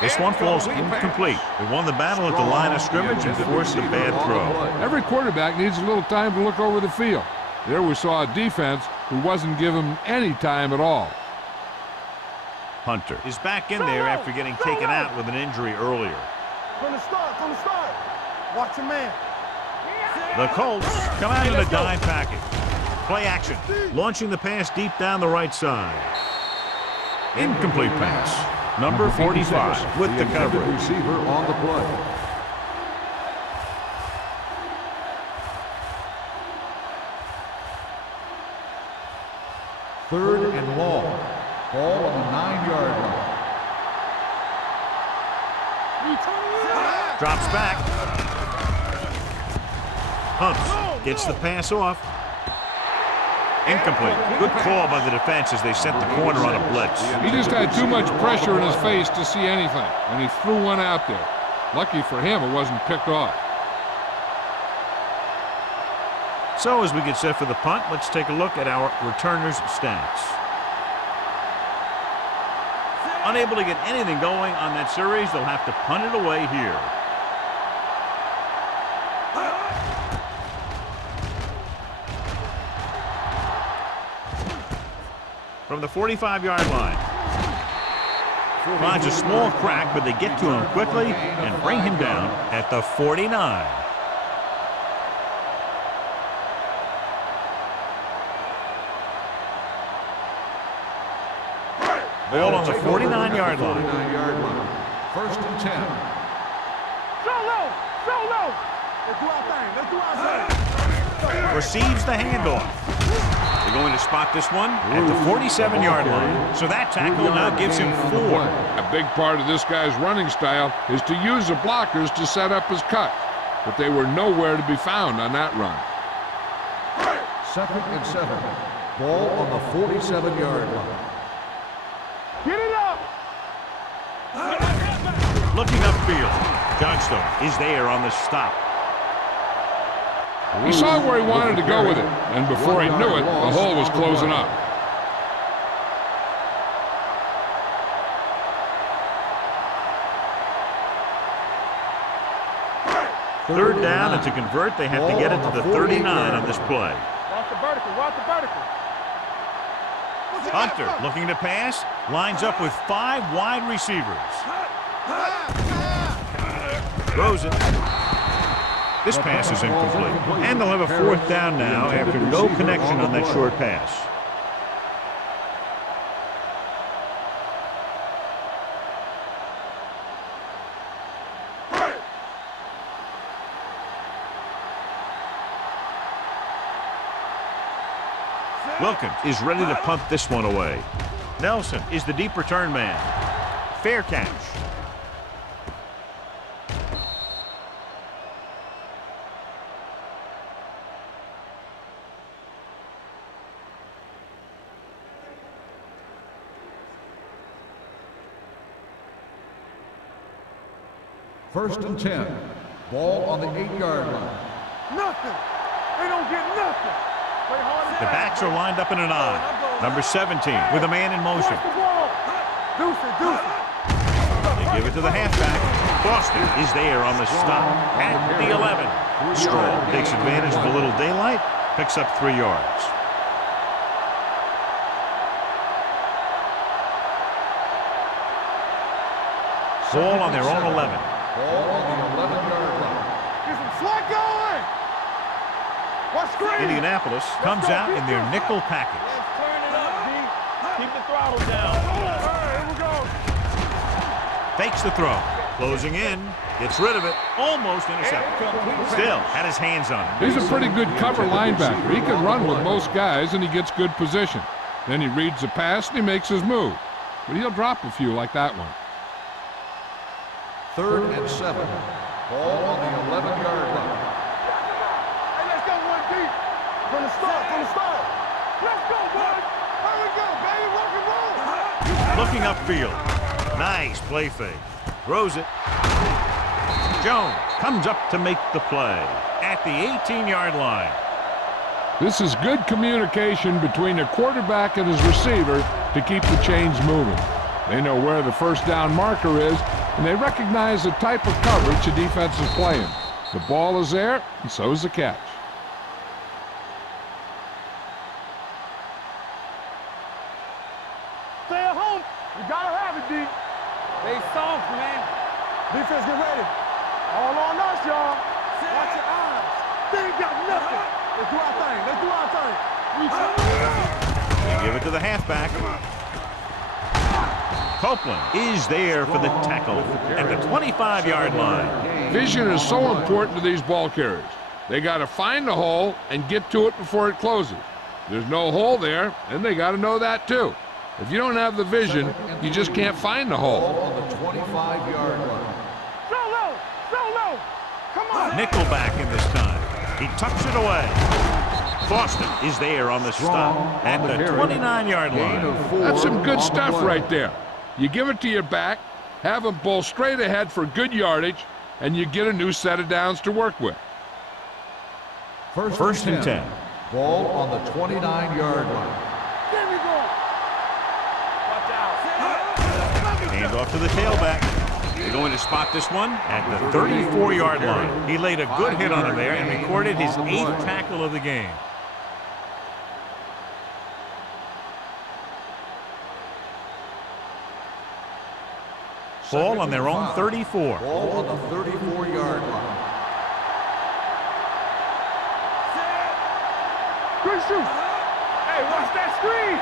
This one falls incomplete. They won the battle at the line of scrimmage and forced a bad throw. Every quarterback needs a little time to look over the field. There we saw a defense who wasn't given any time at all. Hunter is back in there after getting taken out with an injury earlier. From the start. Watch your man. The Colts come out in a dime package. Play action. Launching the pass deep down the right side. Incomplete pass. Number 45 with the coverage. Receiver on the play. Third and long. Ball on the 9-yard line. Drops back. Hunts gets the pass off. Incomplete. Good call by the defense as they sent the corner on a blitz. He just had too much pressure in his face to see anything, and he threw one out there. Lucky for him, it wasn't picked off. So as we get set for the punt, let's take a look at our returners' stats. Unable to get anything going on that series, they'll have to punt it away here. From the 45-yard line. Finds a small crack, but they get to him quickly and bring him down at the 49. Ball on the 49-yard line. 49-yard line. First and 10. Solo. Let's do our thing. Receives the handoff. They going to spot this one at the 47-yard line. So that tackle now gives him 4. A big part of this guy's running style is to use the blockers to set up his cut, but they were nowhere to be found on that run. 2nd and 7. Ball on the 47-yard line. Get it up! Looking upfield. Johnstone is there on the stop. He saw where he wanted to go with it, and before he knew it, the hole was closing up. Third down, and to convert, they have to get it to the 39 on this play. Watch the vertical, watch the vertical. Hunter looking to pass, lines up with 5 wide receivers. Throws it. This pass is incomplete. And they'll have a 4th down now after no connection on that short pass. Wilkins is ready to punt this one away. Nelson is the deep return man. Fair catch. First and 10. Ball on the 8-yard line. Nothing. They don't get nothing. Play hard as The backs are lined up in an I. Number 17 with a man in motion. the ball. Deuce it, deuce it. They give it to the halfback. Boston is there on the stop at the 11. Strong takes advantage of a little daylight, picks up 3 yards. Ball on their own 11. Ball on the 11-yard line. Get some slack going. Watch screen. Indianapolis comes out in their nickel package. Turn it up, D. Keep the throttle down. All right, here we go. Fakes the throw. Closing in. Gets rid of it. Almost intercepted. Still had his hands on it. He's a pretty good cover linebacker. He can run with most guys, and he gets good position. Then he reads the pass, and he makes his move. But he'll drop a few like that one. 3rd and 7. Ball on the 11-yard line. Hey, let's go one deep. From the start. Let's go, boys. Here we go, baby. Rock and roll. Looking upfield. Nice play fake. Throws it. Jones comes up to make the play at the 18-yard line. This is good communication between the quarterback and his receiver to keep the chains moving. They know where the first down marker is, and they recognize the type of coverage the defense is playing. The ball is there, and so is the catch. Stay at home. You gotta have it, D. They soft, man. Defense, get ready. All on us, y'all. Watch your eyes. They ain't got nothing. Let's do our thing. They give it to the halfback. Copeland is there for the tackle at the 25-yard line. Vision is so important to these ball carriers. They got to find the hole and get to it before it closes. There's no hole there, and they got to know that too. If you don't have the vision, you just can't find the hole. Ball on the 25-yard line. Solo. Come on. Nickelback in this time. He tucks it away. Boston is there on the stop at the 29-yard line. That's some good stuff right there. You give it to your back, have him pull straight ahead for good yardage, and you get a new set of downs to work with. First and 10. Ball on the 29-yard line. There we go. Watch out. Hand off to the tailback. They're going to spot this one at the 34-yard line. He laid a good hit on him there and recorded his 8th tackle of the game. Ball on their own 34. Ball on the 34-yard line. Good shoot. Hey, watch that screen.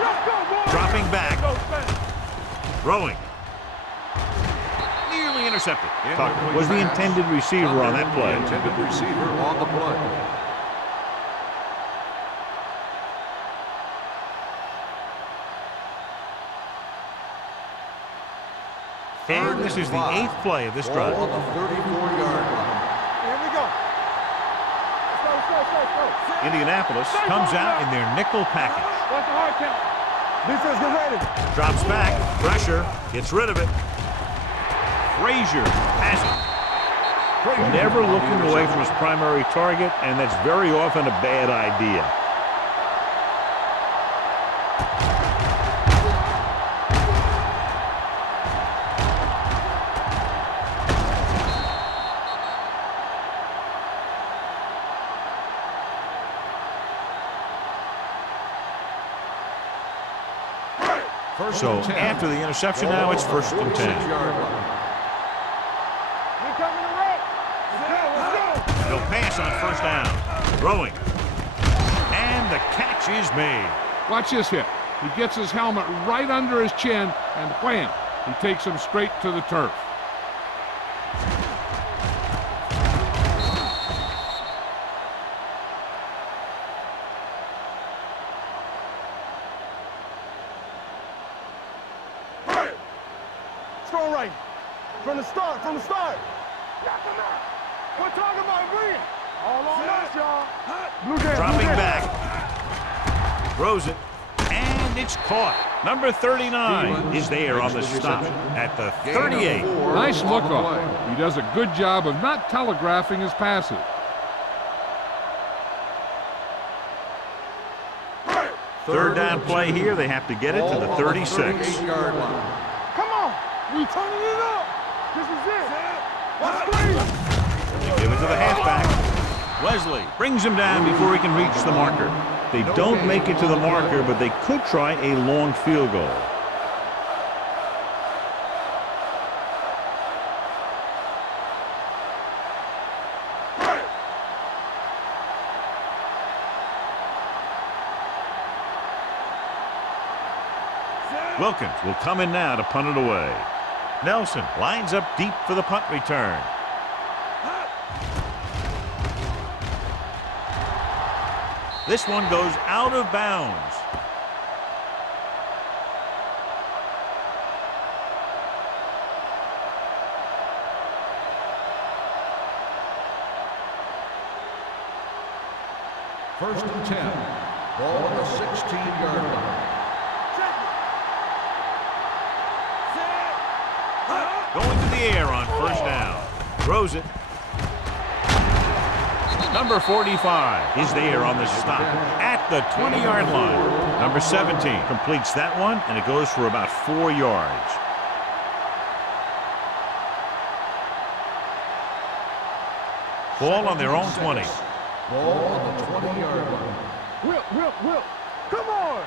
Let's go, boys. Dropping back. Go, fast. Throwing. Nearly Nearly intercepted. Tucker was the intended receiver on that play. The intended receiver on the play. And this is the 8th play of this drive. Ball on the 34-yard line. Here we go. Let's go. Indianapolis comes out in their nickel package. What's the hard count? Defense, get ready. Drops back, pressure, gets rid of it. Frazier has it. Never looking away from his primary target, and that's very often a bad idea. So after the interception now, it's 1st and 10. He'll pass on 1st down. Throwing. And the catch is made. Watch this hit. He gets his helmet right under his chin, and wham, he takes him straight to the turf. Strong right. From the start. We're talking about green. All on us, y'all. Dropping back. Throws it. And it's caught. Number 39 is there on the stop at the 38. Nice look off. He does a good job of not telegraphing his passes. Third down play here. They have to get it to the 36. Come on. We turning it up. This is it. Let's screen. They give it to the halfback. Wesley brings him down before he can reach the marker. They don't make it to the marker, but they could try a long field goal. Wilkins will come in now to punt it away. Nelson lines up deep for the punt return. This one goes out of bounds. First and 10. Ball on the 16-yard line. Going to the air on 1st down. Throws it. Number 45 is there on the stop at the 20-yard line. Number 17 completes that one, and it goes for about 4 yards. Ball on their own 20. Ball on the 20-yard line. Whip. Come on.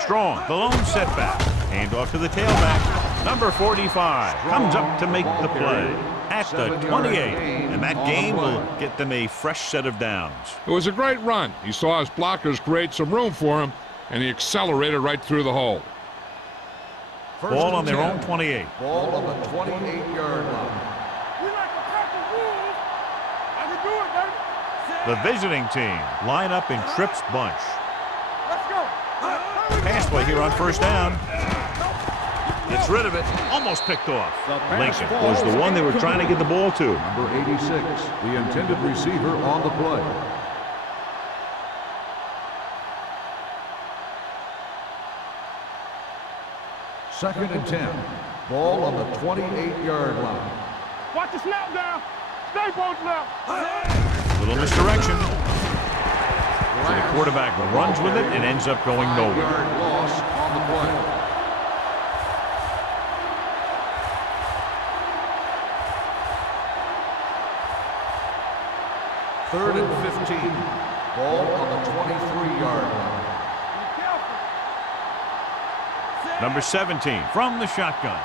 Strong, the lone setback. Hand off to the tailback. Number 45 comes up to make the play at the 28. And that gain will get them a fresh set of downs. It was a great run. He saw his blockers create some room for him, and he accelerated right through the hole. Ball on their own 28. Ball on the 28-yard line. We like to tackle rules. I can do it, baby. The visiting team line up in Tripp's bunch. Let's go. Pass play here on 1st down. Gets rid of it. Almost picked off. Lincoln was the one they were trying to get the ball to. Number 86, the intended receiver on the play. Second and 10. Ball on the 28-yard line. Watch the snap down. Stay both now. Little misdirection. So the quarterback runs with it and ends up going nowhere. 5-yard loss on the play. Third and 15. Ball on the 23-yard line. Number 17 from the shotgun.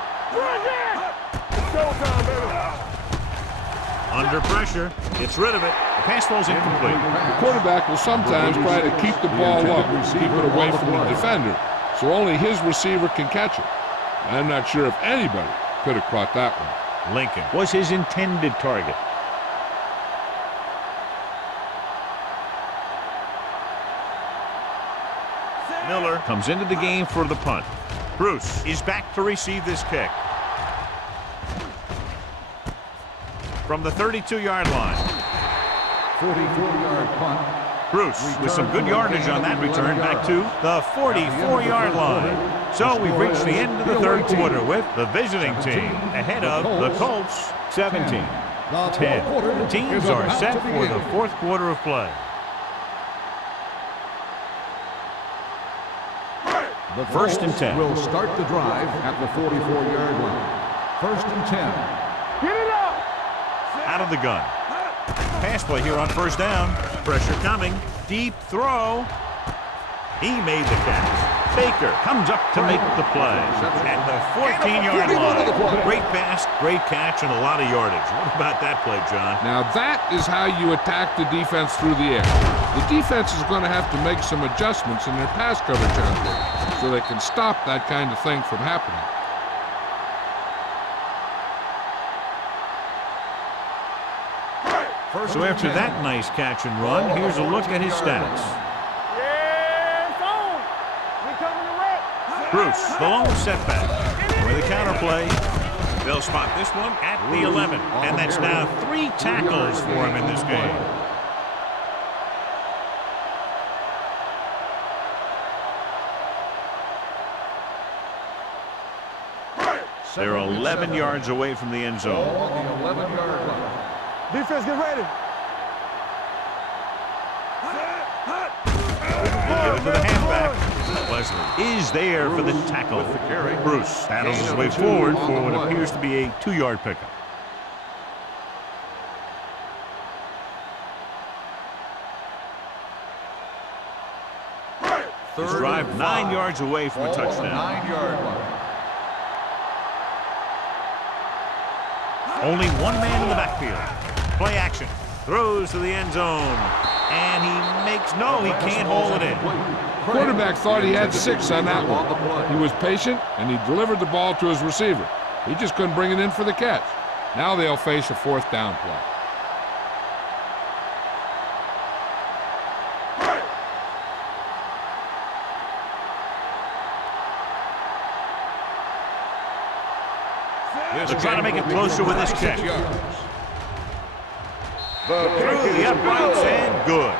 Under pressure. Gets rid of it. The pass falls incomplete. The quarterback will sometimes try to keep the ball up, keep it away from the defender, so only his receiver can catch it. I'm not sure if anybody Could have caught that one. Lincoln was his intended target. Miller comes into the game for the punt. Bruce is back to receive this kick. From the 32-yard line. 44-yard punt. Bruce with some good yardage on that return back to the 44-yard line. So we've reached the end of the third quarter with the visiting team ahead of the Colts 17-10. The teams are set for the fourth quarter of play. The First and 10. will start the drive at the 44-yard line. First and 10. Get it up! Out of the gun. Pass play here on first down. Pressure coming. Deep throw. He made the catch. Baker comes up to make the play at the 14-yard line. Great pass, great catch, and a lot of yardage. What about that play, John? Now that is how you attack the defense through the air. The defense is going to have to make some adjustments in their pass coverage out there so they can stop that kind of thing from happening. So after that nice catch and run, here's a look at his stats. Yeah, it's on. We coming to wreck. Bruce, the lone setback. With the counter play, they'll spot this one at the 11. And that's now 3 tackles for him in this game. They're 11 yards away from the end zone. On the 11-yard line. Defense, get ready. Give it to the halfback. Leslie is there for the tackle. Bruce battles his way forward for what appears to be a 2-yard pickup. His drive 9 yards away from a touchdown. 9-yard line. Only one man in the backfield. Play action. Throws to the end zone. And he makes, no, he can't hold it in. Quarterback thought he had 6 on that one. He was patient, and he delivered the ball to his receiver. He just couldn't bring it in for the catch. Now they'll face a 4th down play. They're trying to make it closer with this kick. Through the uprights and good.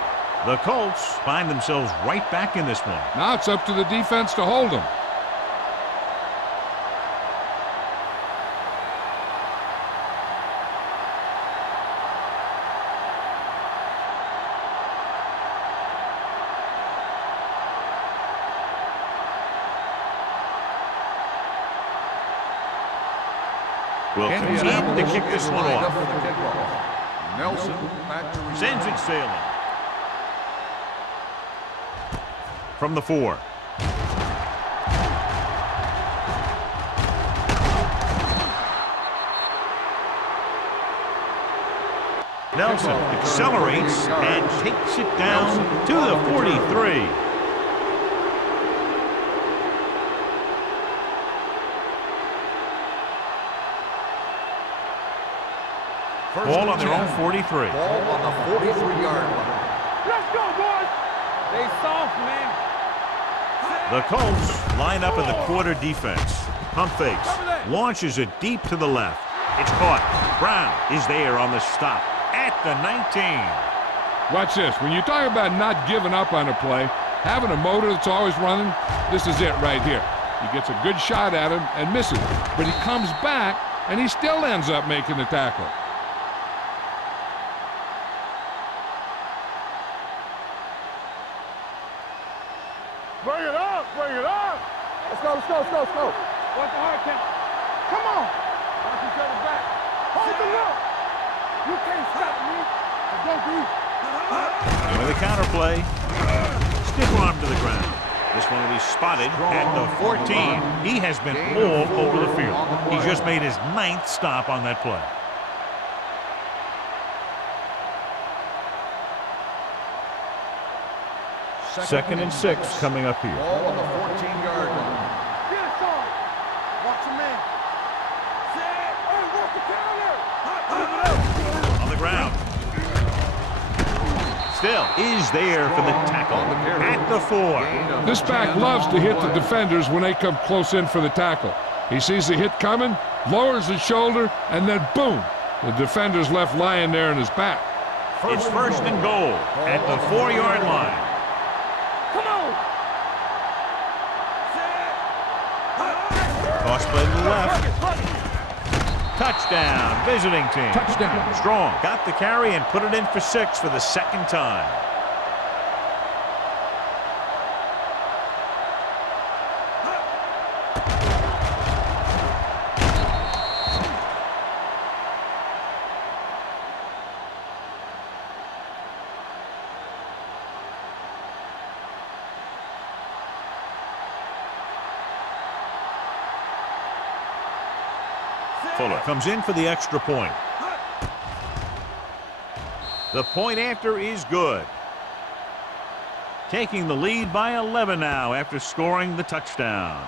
The Colts find themselves right back in this one. Now it's up to the defense to hold them. Will continue to kick this one off. Nelson back to receive. Sends it sailing. From the 4. Nelson accelerates and takes it down to the 43. Ball on their own 43. Ball on the 43-yard line. Let's go, boys. They soft, man. The Colts line up in the quarter defense. Pump fakes. Launches it deep to the left. It's caught. Brown is there on the stop at the 19. Watch this. When you talk about not giving up on a play, having a motor that's always running, this is it right here. He gets a good shot at him and misses. But he comes back, and he still ends up making the tackle. Bring it up, bring it up. Let's go, let's go, let's go, let's go. Watch the hard count. Come on. Watch each other back. Hold the look. You can't stop me. Let's go, D. With a counter play. Stiff arm to the ground. This one will be spotted at the 14. He has been all over the field. He just made his 9th stop on that play. Second and 6 coming up here. Ball on the 14-yard line. Get it, son. Watch your man. On the ground. Still is there for the tackle at the 4. This back loves to hit the defenders when they come close in for the tackle. He sees the hit coming, lowers his shoulder, and then boom, the defender's left lying there in his back. It's first and goal at the 4-yard line. Come on. Toss play to the left. Touchdown, visiting team. Touchdown. Strong got the carry and put it in for 6 for the second time. Fuller comes in for the extra point. The point after is good. Taking the lead by 11 now after scoring the touchdown.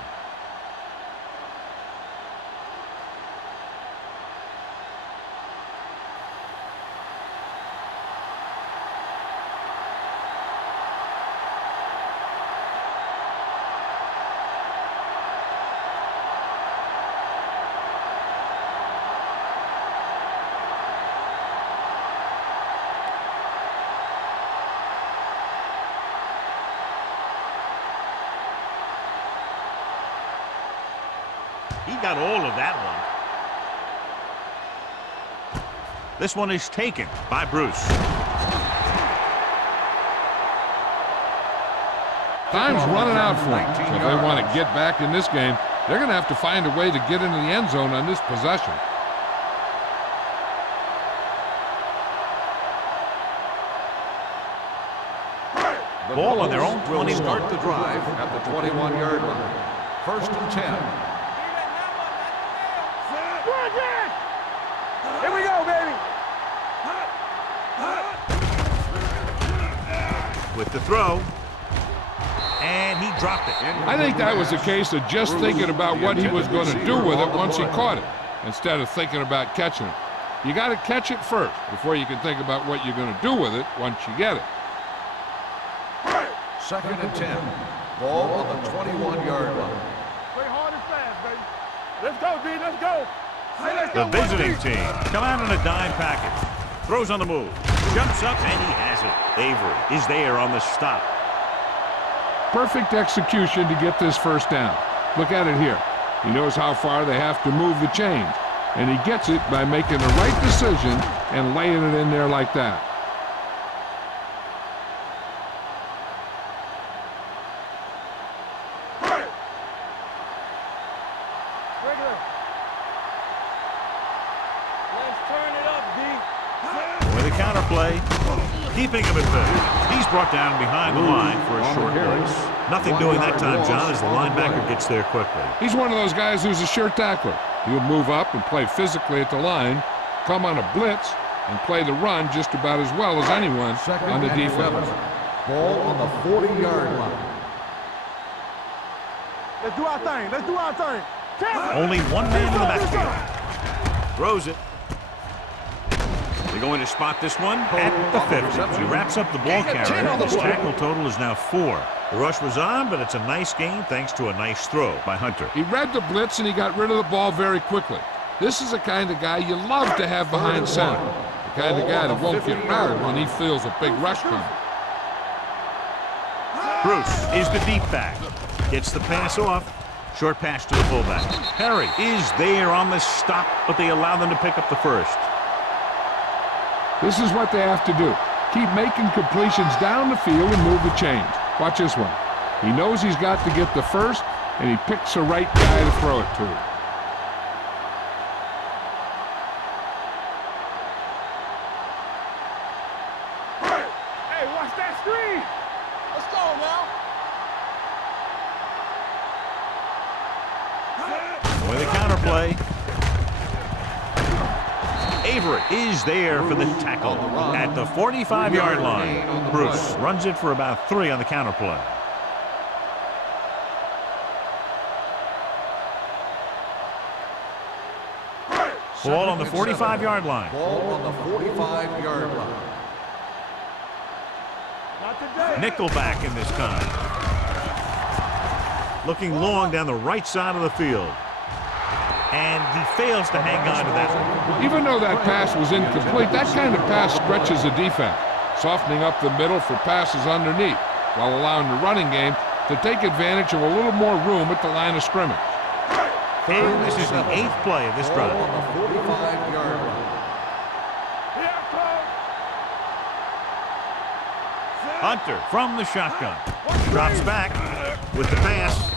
He got all of that one. This one is taken by Bruce. Time's running out for them. So if they want to get back in this game, they're going to have to find a way to get into the end zone on this possession. Ball on their own 21. Start the drive at the 21-yard line. First and 10. Here we go, baby. With the throw. And he dropped it. I think that was a case of just thinking about what he was going to do with it once he caught it, instead of thinking about catching it. You got to catch it first before you can think about what you're going to do with it once you get it. Second and 10. Ball on the 21-yard line. Play hard and fast, baby. Let's go, D. Let's go. Hey, let's The go, visiting 1-3. team come out in a dime package. Throws on the move. Jumps up and he has it. Avery is there on the stop. Perfect execution to get this first down. Look at it here. He knows how far they have to move the chains, and he gets it by making the right decision and laying it in there like that. Regular. Let's turn it up, D. With a counter play, keeping him at bay. He's brought down behind the line for a short place. Nothing doing that time, John, as the linebacker gets there quickly. He's one of those guys who's a sure tackler. He'll move up and play physically at the line, come on a blitz, and play the run just about as well as anyone Second on the and defense. 11. Ball on the 40-yard line. Let's do our thing. Let's do our thing. Only one man in the backfield. Throws it. They're going to spot this one at the 50. He wraps up the ball carrier. His tackle total is now 4. The rush was on, but it's a nice gain thanks to a nice throw by Hunter. He read the blitz and he got rid of the ball very quickly. This is the kind of guy you love to have behind center. The kind of guy that won't get rattled when he feels a big rush coming. Bruce is the deep back. Gets the pass off. Short pass to the fullback. Perry is there on the stop, but they allow them to pick up the first. This is what they have to do. Keep making completions down the field and move the chains. Watch this one. He knows he's got to get the first, and he picks the right guy to throw it to. Hey, watch that screen. Let's go now. With a counter play. Avery is there for the tackle at the 45-yard line. Bruce runs it for about 3 on the counter play. Ball on the 45-yard line. Ball on the 45-yard line. Nickelback in this time. Looking long down the right side of the field. And he fails to hang on to that one. Even though that pass was incomplete, that kind of pass stretches a defense, softening up the middle for passes underneath, while allowing the running game to take advantage of a little more room at the line of scrimmage. And this is the 8th play of this drive. Ball on the 45-yard line. Hunter from the shotgun. Drops back with the pass.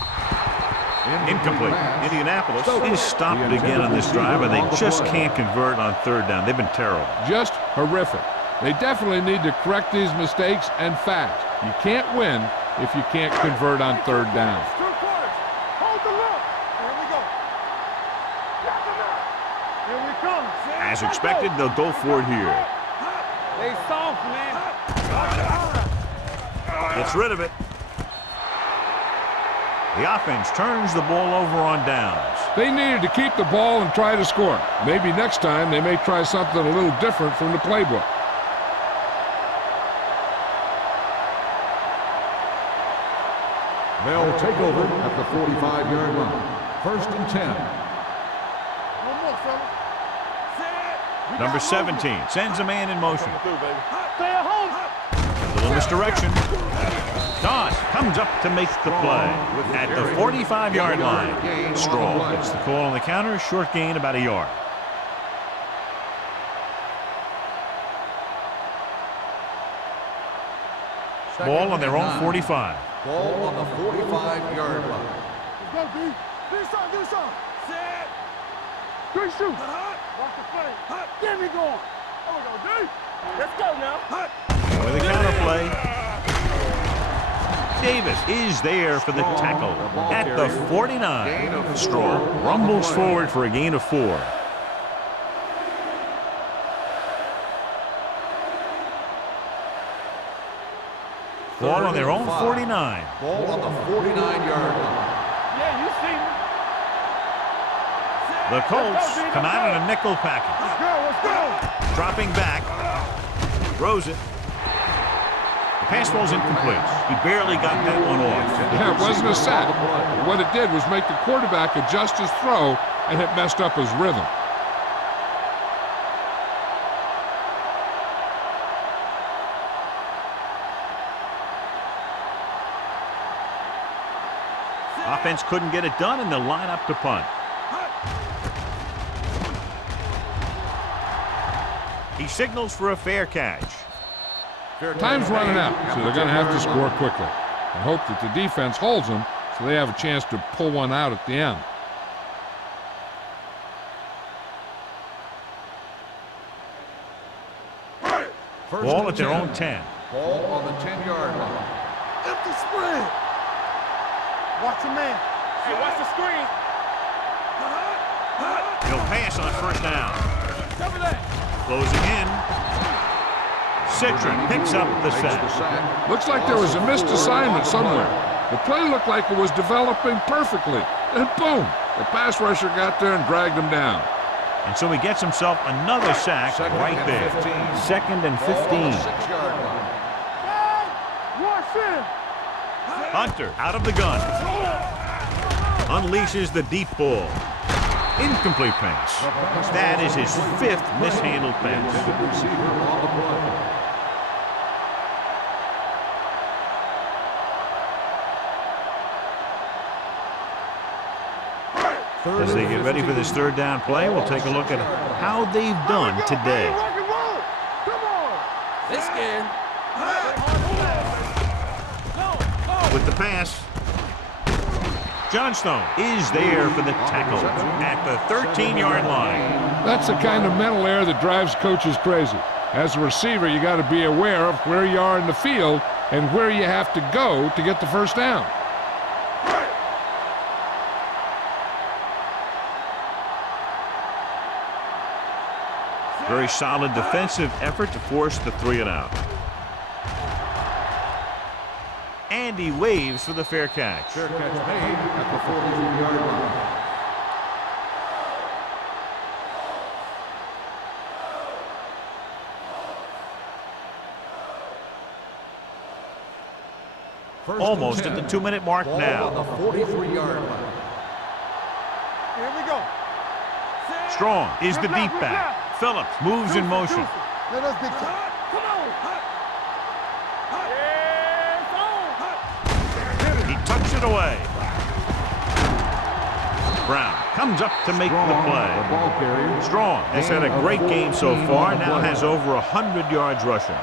Incomplete. Indianapolis is stopped again on this drive, and they just can't convert on third down. They've been terrible. Just horrific. They definitely need to correct these mistakes and fast. You can't win if you can't convert on third down. Hold the look. Here we go. Here we come. As expected, they'll go for it here. They soft, man. Gets rid of it. The offense turns the ball over on downs. They needed to keep the ball and try to score. Maybe next time they may try something a little different from the playbook. They'll take over at the 45-yard line. 1st and 10. One more, fella. Number 17 sends a man in motion. Stay at home. A little misdirection. Doss comes up to make the play at the 45-yard line. Strong gets the call on the counter. Short gain, about a yard. Ball on their own 45. Ball on the 45-yard line. Let's go, D. Do something. Set. Good shoot. Watch the play. Get me going. There we go, D. Let's go now. With a counter play. Davis is there for the tackle at the 49. Strong rumbles forward for a gain of 4. Ball on their own 49. Ball on the 49-yard line. Yeah, you see me. The Colts come out in a nickel package. Let's go. Dropping back. Throws it. The pass ball's incomplete. He barely got that one off. Yeah, it wasn't a sack. What it did was make the quarterback adjust his throw, and it messed up his rhythm. Offense couldn't get it done, and they'll line up to punt. He signals for a fair catch. Time's running out, so they're going to have to score quickly and hope that the defense holds them so they have a chance to pull one out at the end. Ball at their own 10. Ball on the 10-yard line. Empty spread. Watch your man. Hey, watch the screen. He'll pass on first down. Cover that. Closing in. Citron picks up the sack. Looks like there was a missed assignment somewhere. The play looked like it was developing perfectly. And boom, the pass rusher got there and dragged him down. And so he gets himself another sack right there. 2nd and 15. 6-yard line. Watch him. Hunter out of the gun. Unleashes the deep ball. Incomplete pass. That is his 5th mishandled pass. Receiver on the play. As they get ready for this third down play, we'll take a look at how they've done today. Rock and roll. Come on. This scared. With the pass, Johnstone is there for the tackle at the 13-yard line. That's the kind of mental error that drives coaches crazy. As a receiver, you got to be aware of where you are in the field and where you have to go to get the first down. Very solid defensive effort to force the 3-and-out. And he waves for the fair catch. Fair catch made at the 42-yard line. Almost at the 2-minute mark now. On the 43-yard line. Here we go. Strong is the deep back. Phillips moves in motion. Let us big time. Come on. He tucks it away. Brown comes up to make the play. ball carrier. Strong has had a great game so far, now has over 100 yards rushing.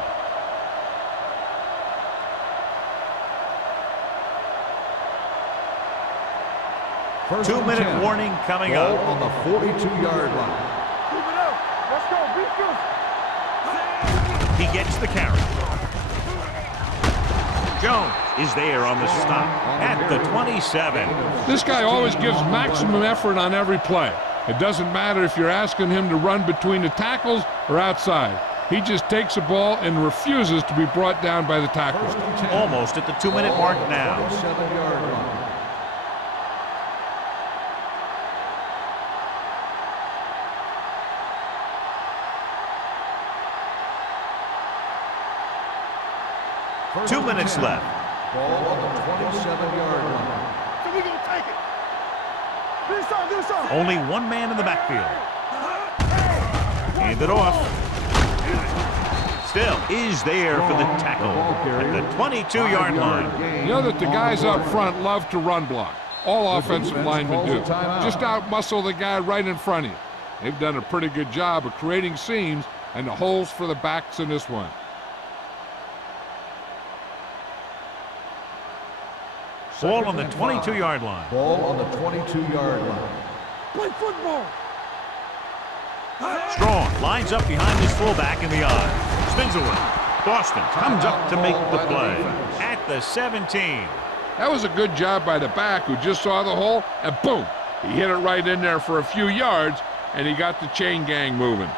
First 2-minute and 10. warning coming Ball up. on the 42-yard line. Keep it up. Let's go. Beat you. He gets the carry. Jones is there on the stop at the 27. This guy always gives maximum effort on every play. It doesn't matter if you're asking him to run between the tackles or outside. He just takes the ball and refuses to be brought down by the tackle. First and 10. Almost at the 2-minute mark now. 27-yard line. First 2 and minutes 10. left. Ball on the 27-yard line. So we gonna take it. Do something. Only one man in the backfield. Hand it off. Still is there for the tackle at the 22-yard line. You know that the guys up front love to run block. All offensive linemen do. Just out-muscle the guy right in front of you. They've done a pretty good job of creating seams and the holes for the backs in this one. Ball on the 22-yard line. Ball on the 22-yard line. Play football. Strong lines up behind his fullback in the eye. Spins away. Boston comes up to make the play at the 17. That was a good job by the back who just saw the hole, and boom, he hit it right in there for a few yards, and he got the chain gang moving.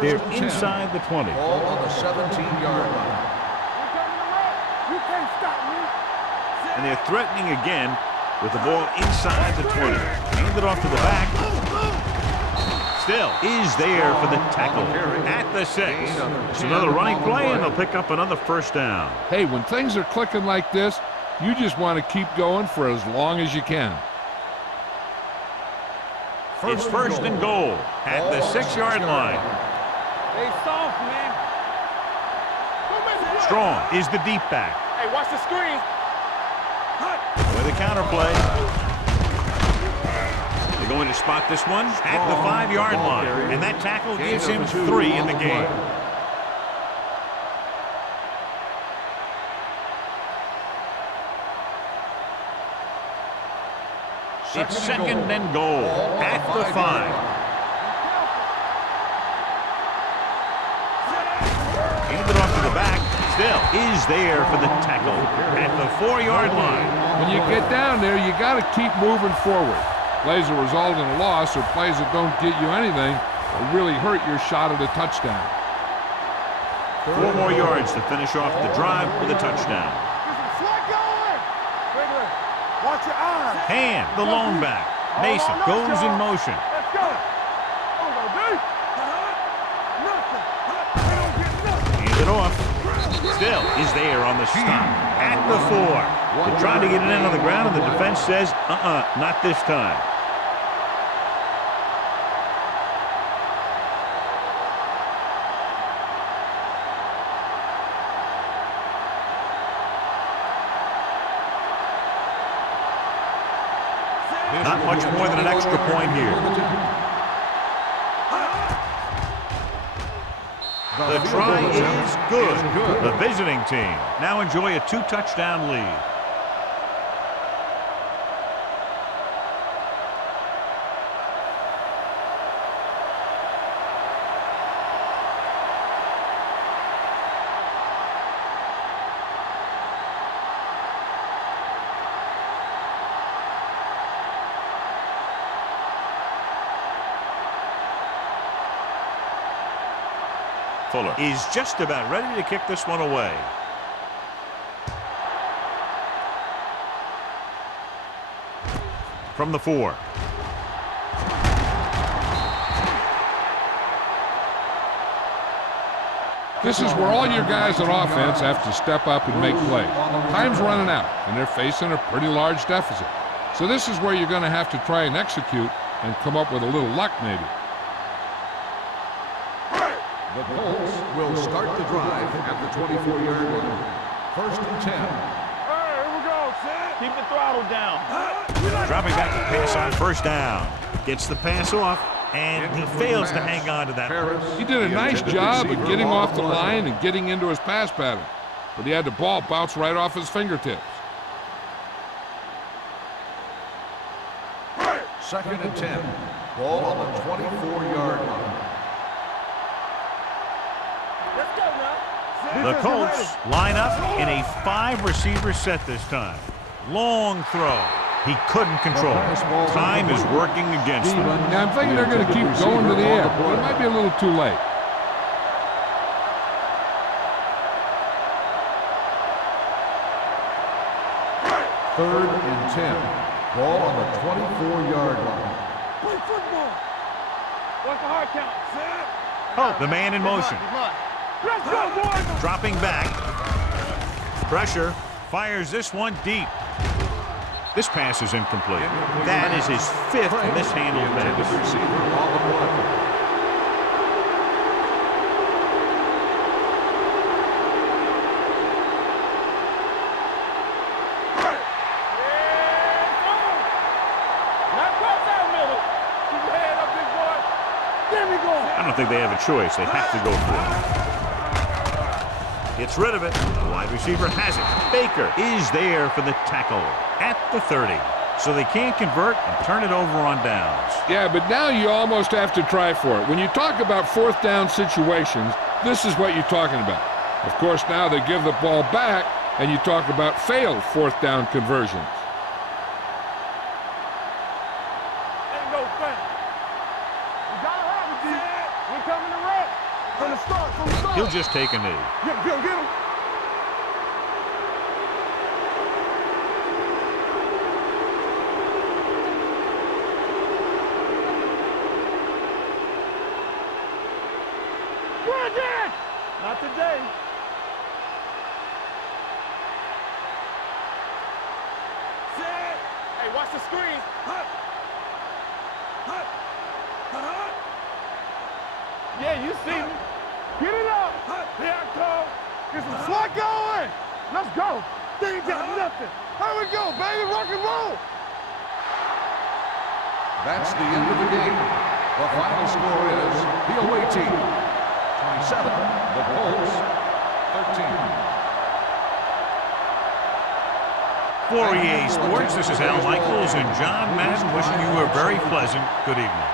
They're inside the 20. Ball on the 17-yard line. You can't stop me. And they're threatening again with the ball inside the 20. Hand it off to the back. Still is there for the tackle at the 6. It's another running play, and they'll pick up another first down. Hey, when things are clicking like this, you just want to keep going for as long as you can. It's first and goal at the 6-yard line. Hey, soft, man. Strong is the deep back. Hey, watch the screen. With a counterplay. They're going to spot this one at the 5-yard line. And that tackle gives him 3 in the game. It's second and goal at the 5. Hand it off to the back. Still is there for the tackle at the 4-yard line. When you get down there, you got to keep moving forward. Plays that result in a loss or plays that don't get you anything will really hurt your shot at a touchdown. 4 more yards to finish off the drive with a touchdown. Watch your eyes. Hand, the lone back. Mason goes in motion. Let's go. Hand it off. Still is there on the stop at the 4. They're trying to get it in on the ground, and the defense says, not this time. Not much more than an extra point here. The try is good. The visiting team now enjoy a 2-touchdown lead. Fuller is just about ready to kick this one away. From the 4. This is where all your guys on offense have to step up and make plays. Time's running out, and they're facing a pretty large deficit. So this is where you're going to have to try and execute and come up with a little luck maybe. The Colts will start the drive at the 24-yard line. 1st and 10. Hey, here we go, Sid. Keep the throttle down. Dropping back to pass on 1st down. Gets the pass off, and he fails to hang on to that. He did a nice job of getting off the line and getting into his pass pattern, but he had the ball bounce right off his fingertips. 2nd and 10. Ball on the 24-yard line. Let's go now. The Colts line up in a 5-receiver set this time. Long throw. He couldn't control it. Time is working against them. Yeah, I'm thinking they're going to keep going to the air, but it might be a little too late. Third and 10. Ball on the 24-yard line. Play football. What's the hard count, Sid? Oh, the man in motion. Let's go, boys. Dropping back. Pressure. Fires this one deep. This pass is incomplete. That is his 5th mishandled pass. I don't think they have a choice. They have to go for it. Gets rid of it. The wide receiver has it. Baker is there for the tackle at the 30. So they can't convert and turn it over on downs. Yeah, but now you almost have to try for it. When you talk about 4th down situations, this is what you're talking about. Of course, now they give the ball back, and you talk about failed 4th down conversions. Ain't no thing. You gotta have it, D. We're coming to wreck. From the start. He'll just take a knee. Get him. Not today. Sit. Hey, watch the screen. Yeah, you see me. Get it up. Here I come. Get some slot going. Let's go. They ain't got nothing. Here we go, baby. Rock and roll. That's the end of the game. The final score is the away team 27, the Colts 13. For EA Sports, this is Al Michaels and John Madden wishing you a very pleasant good evening.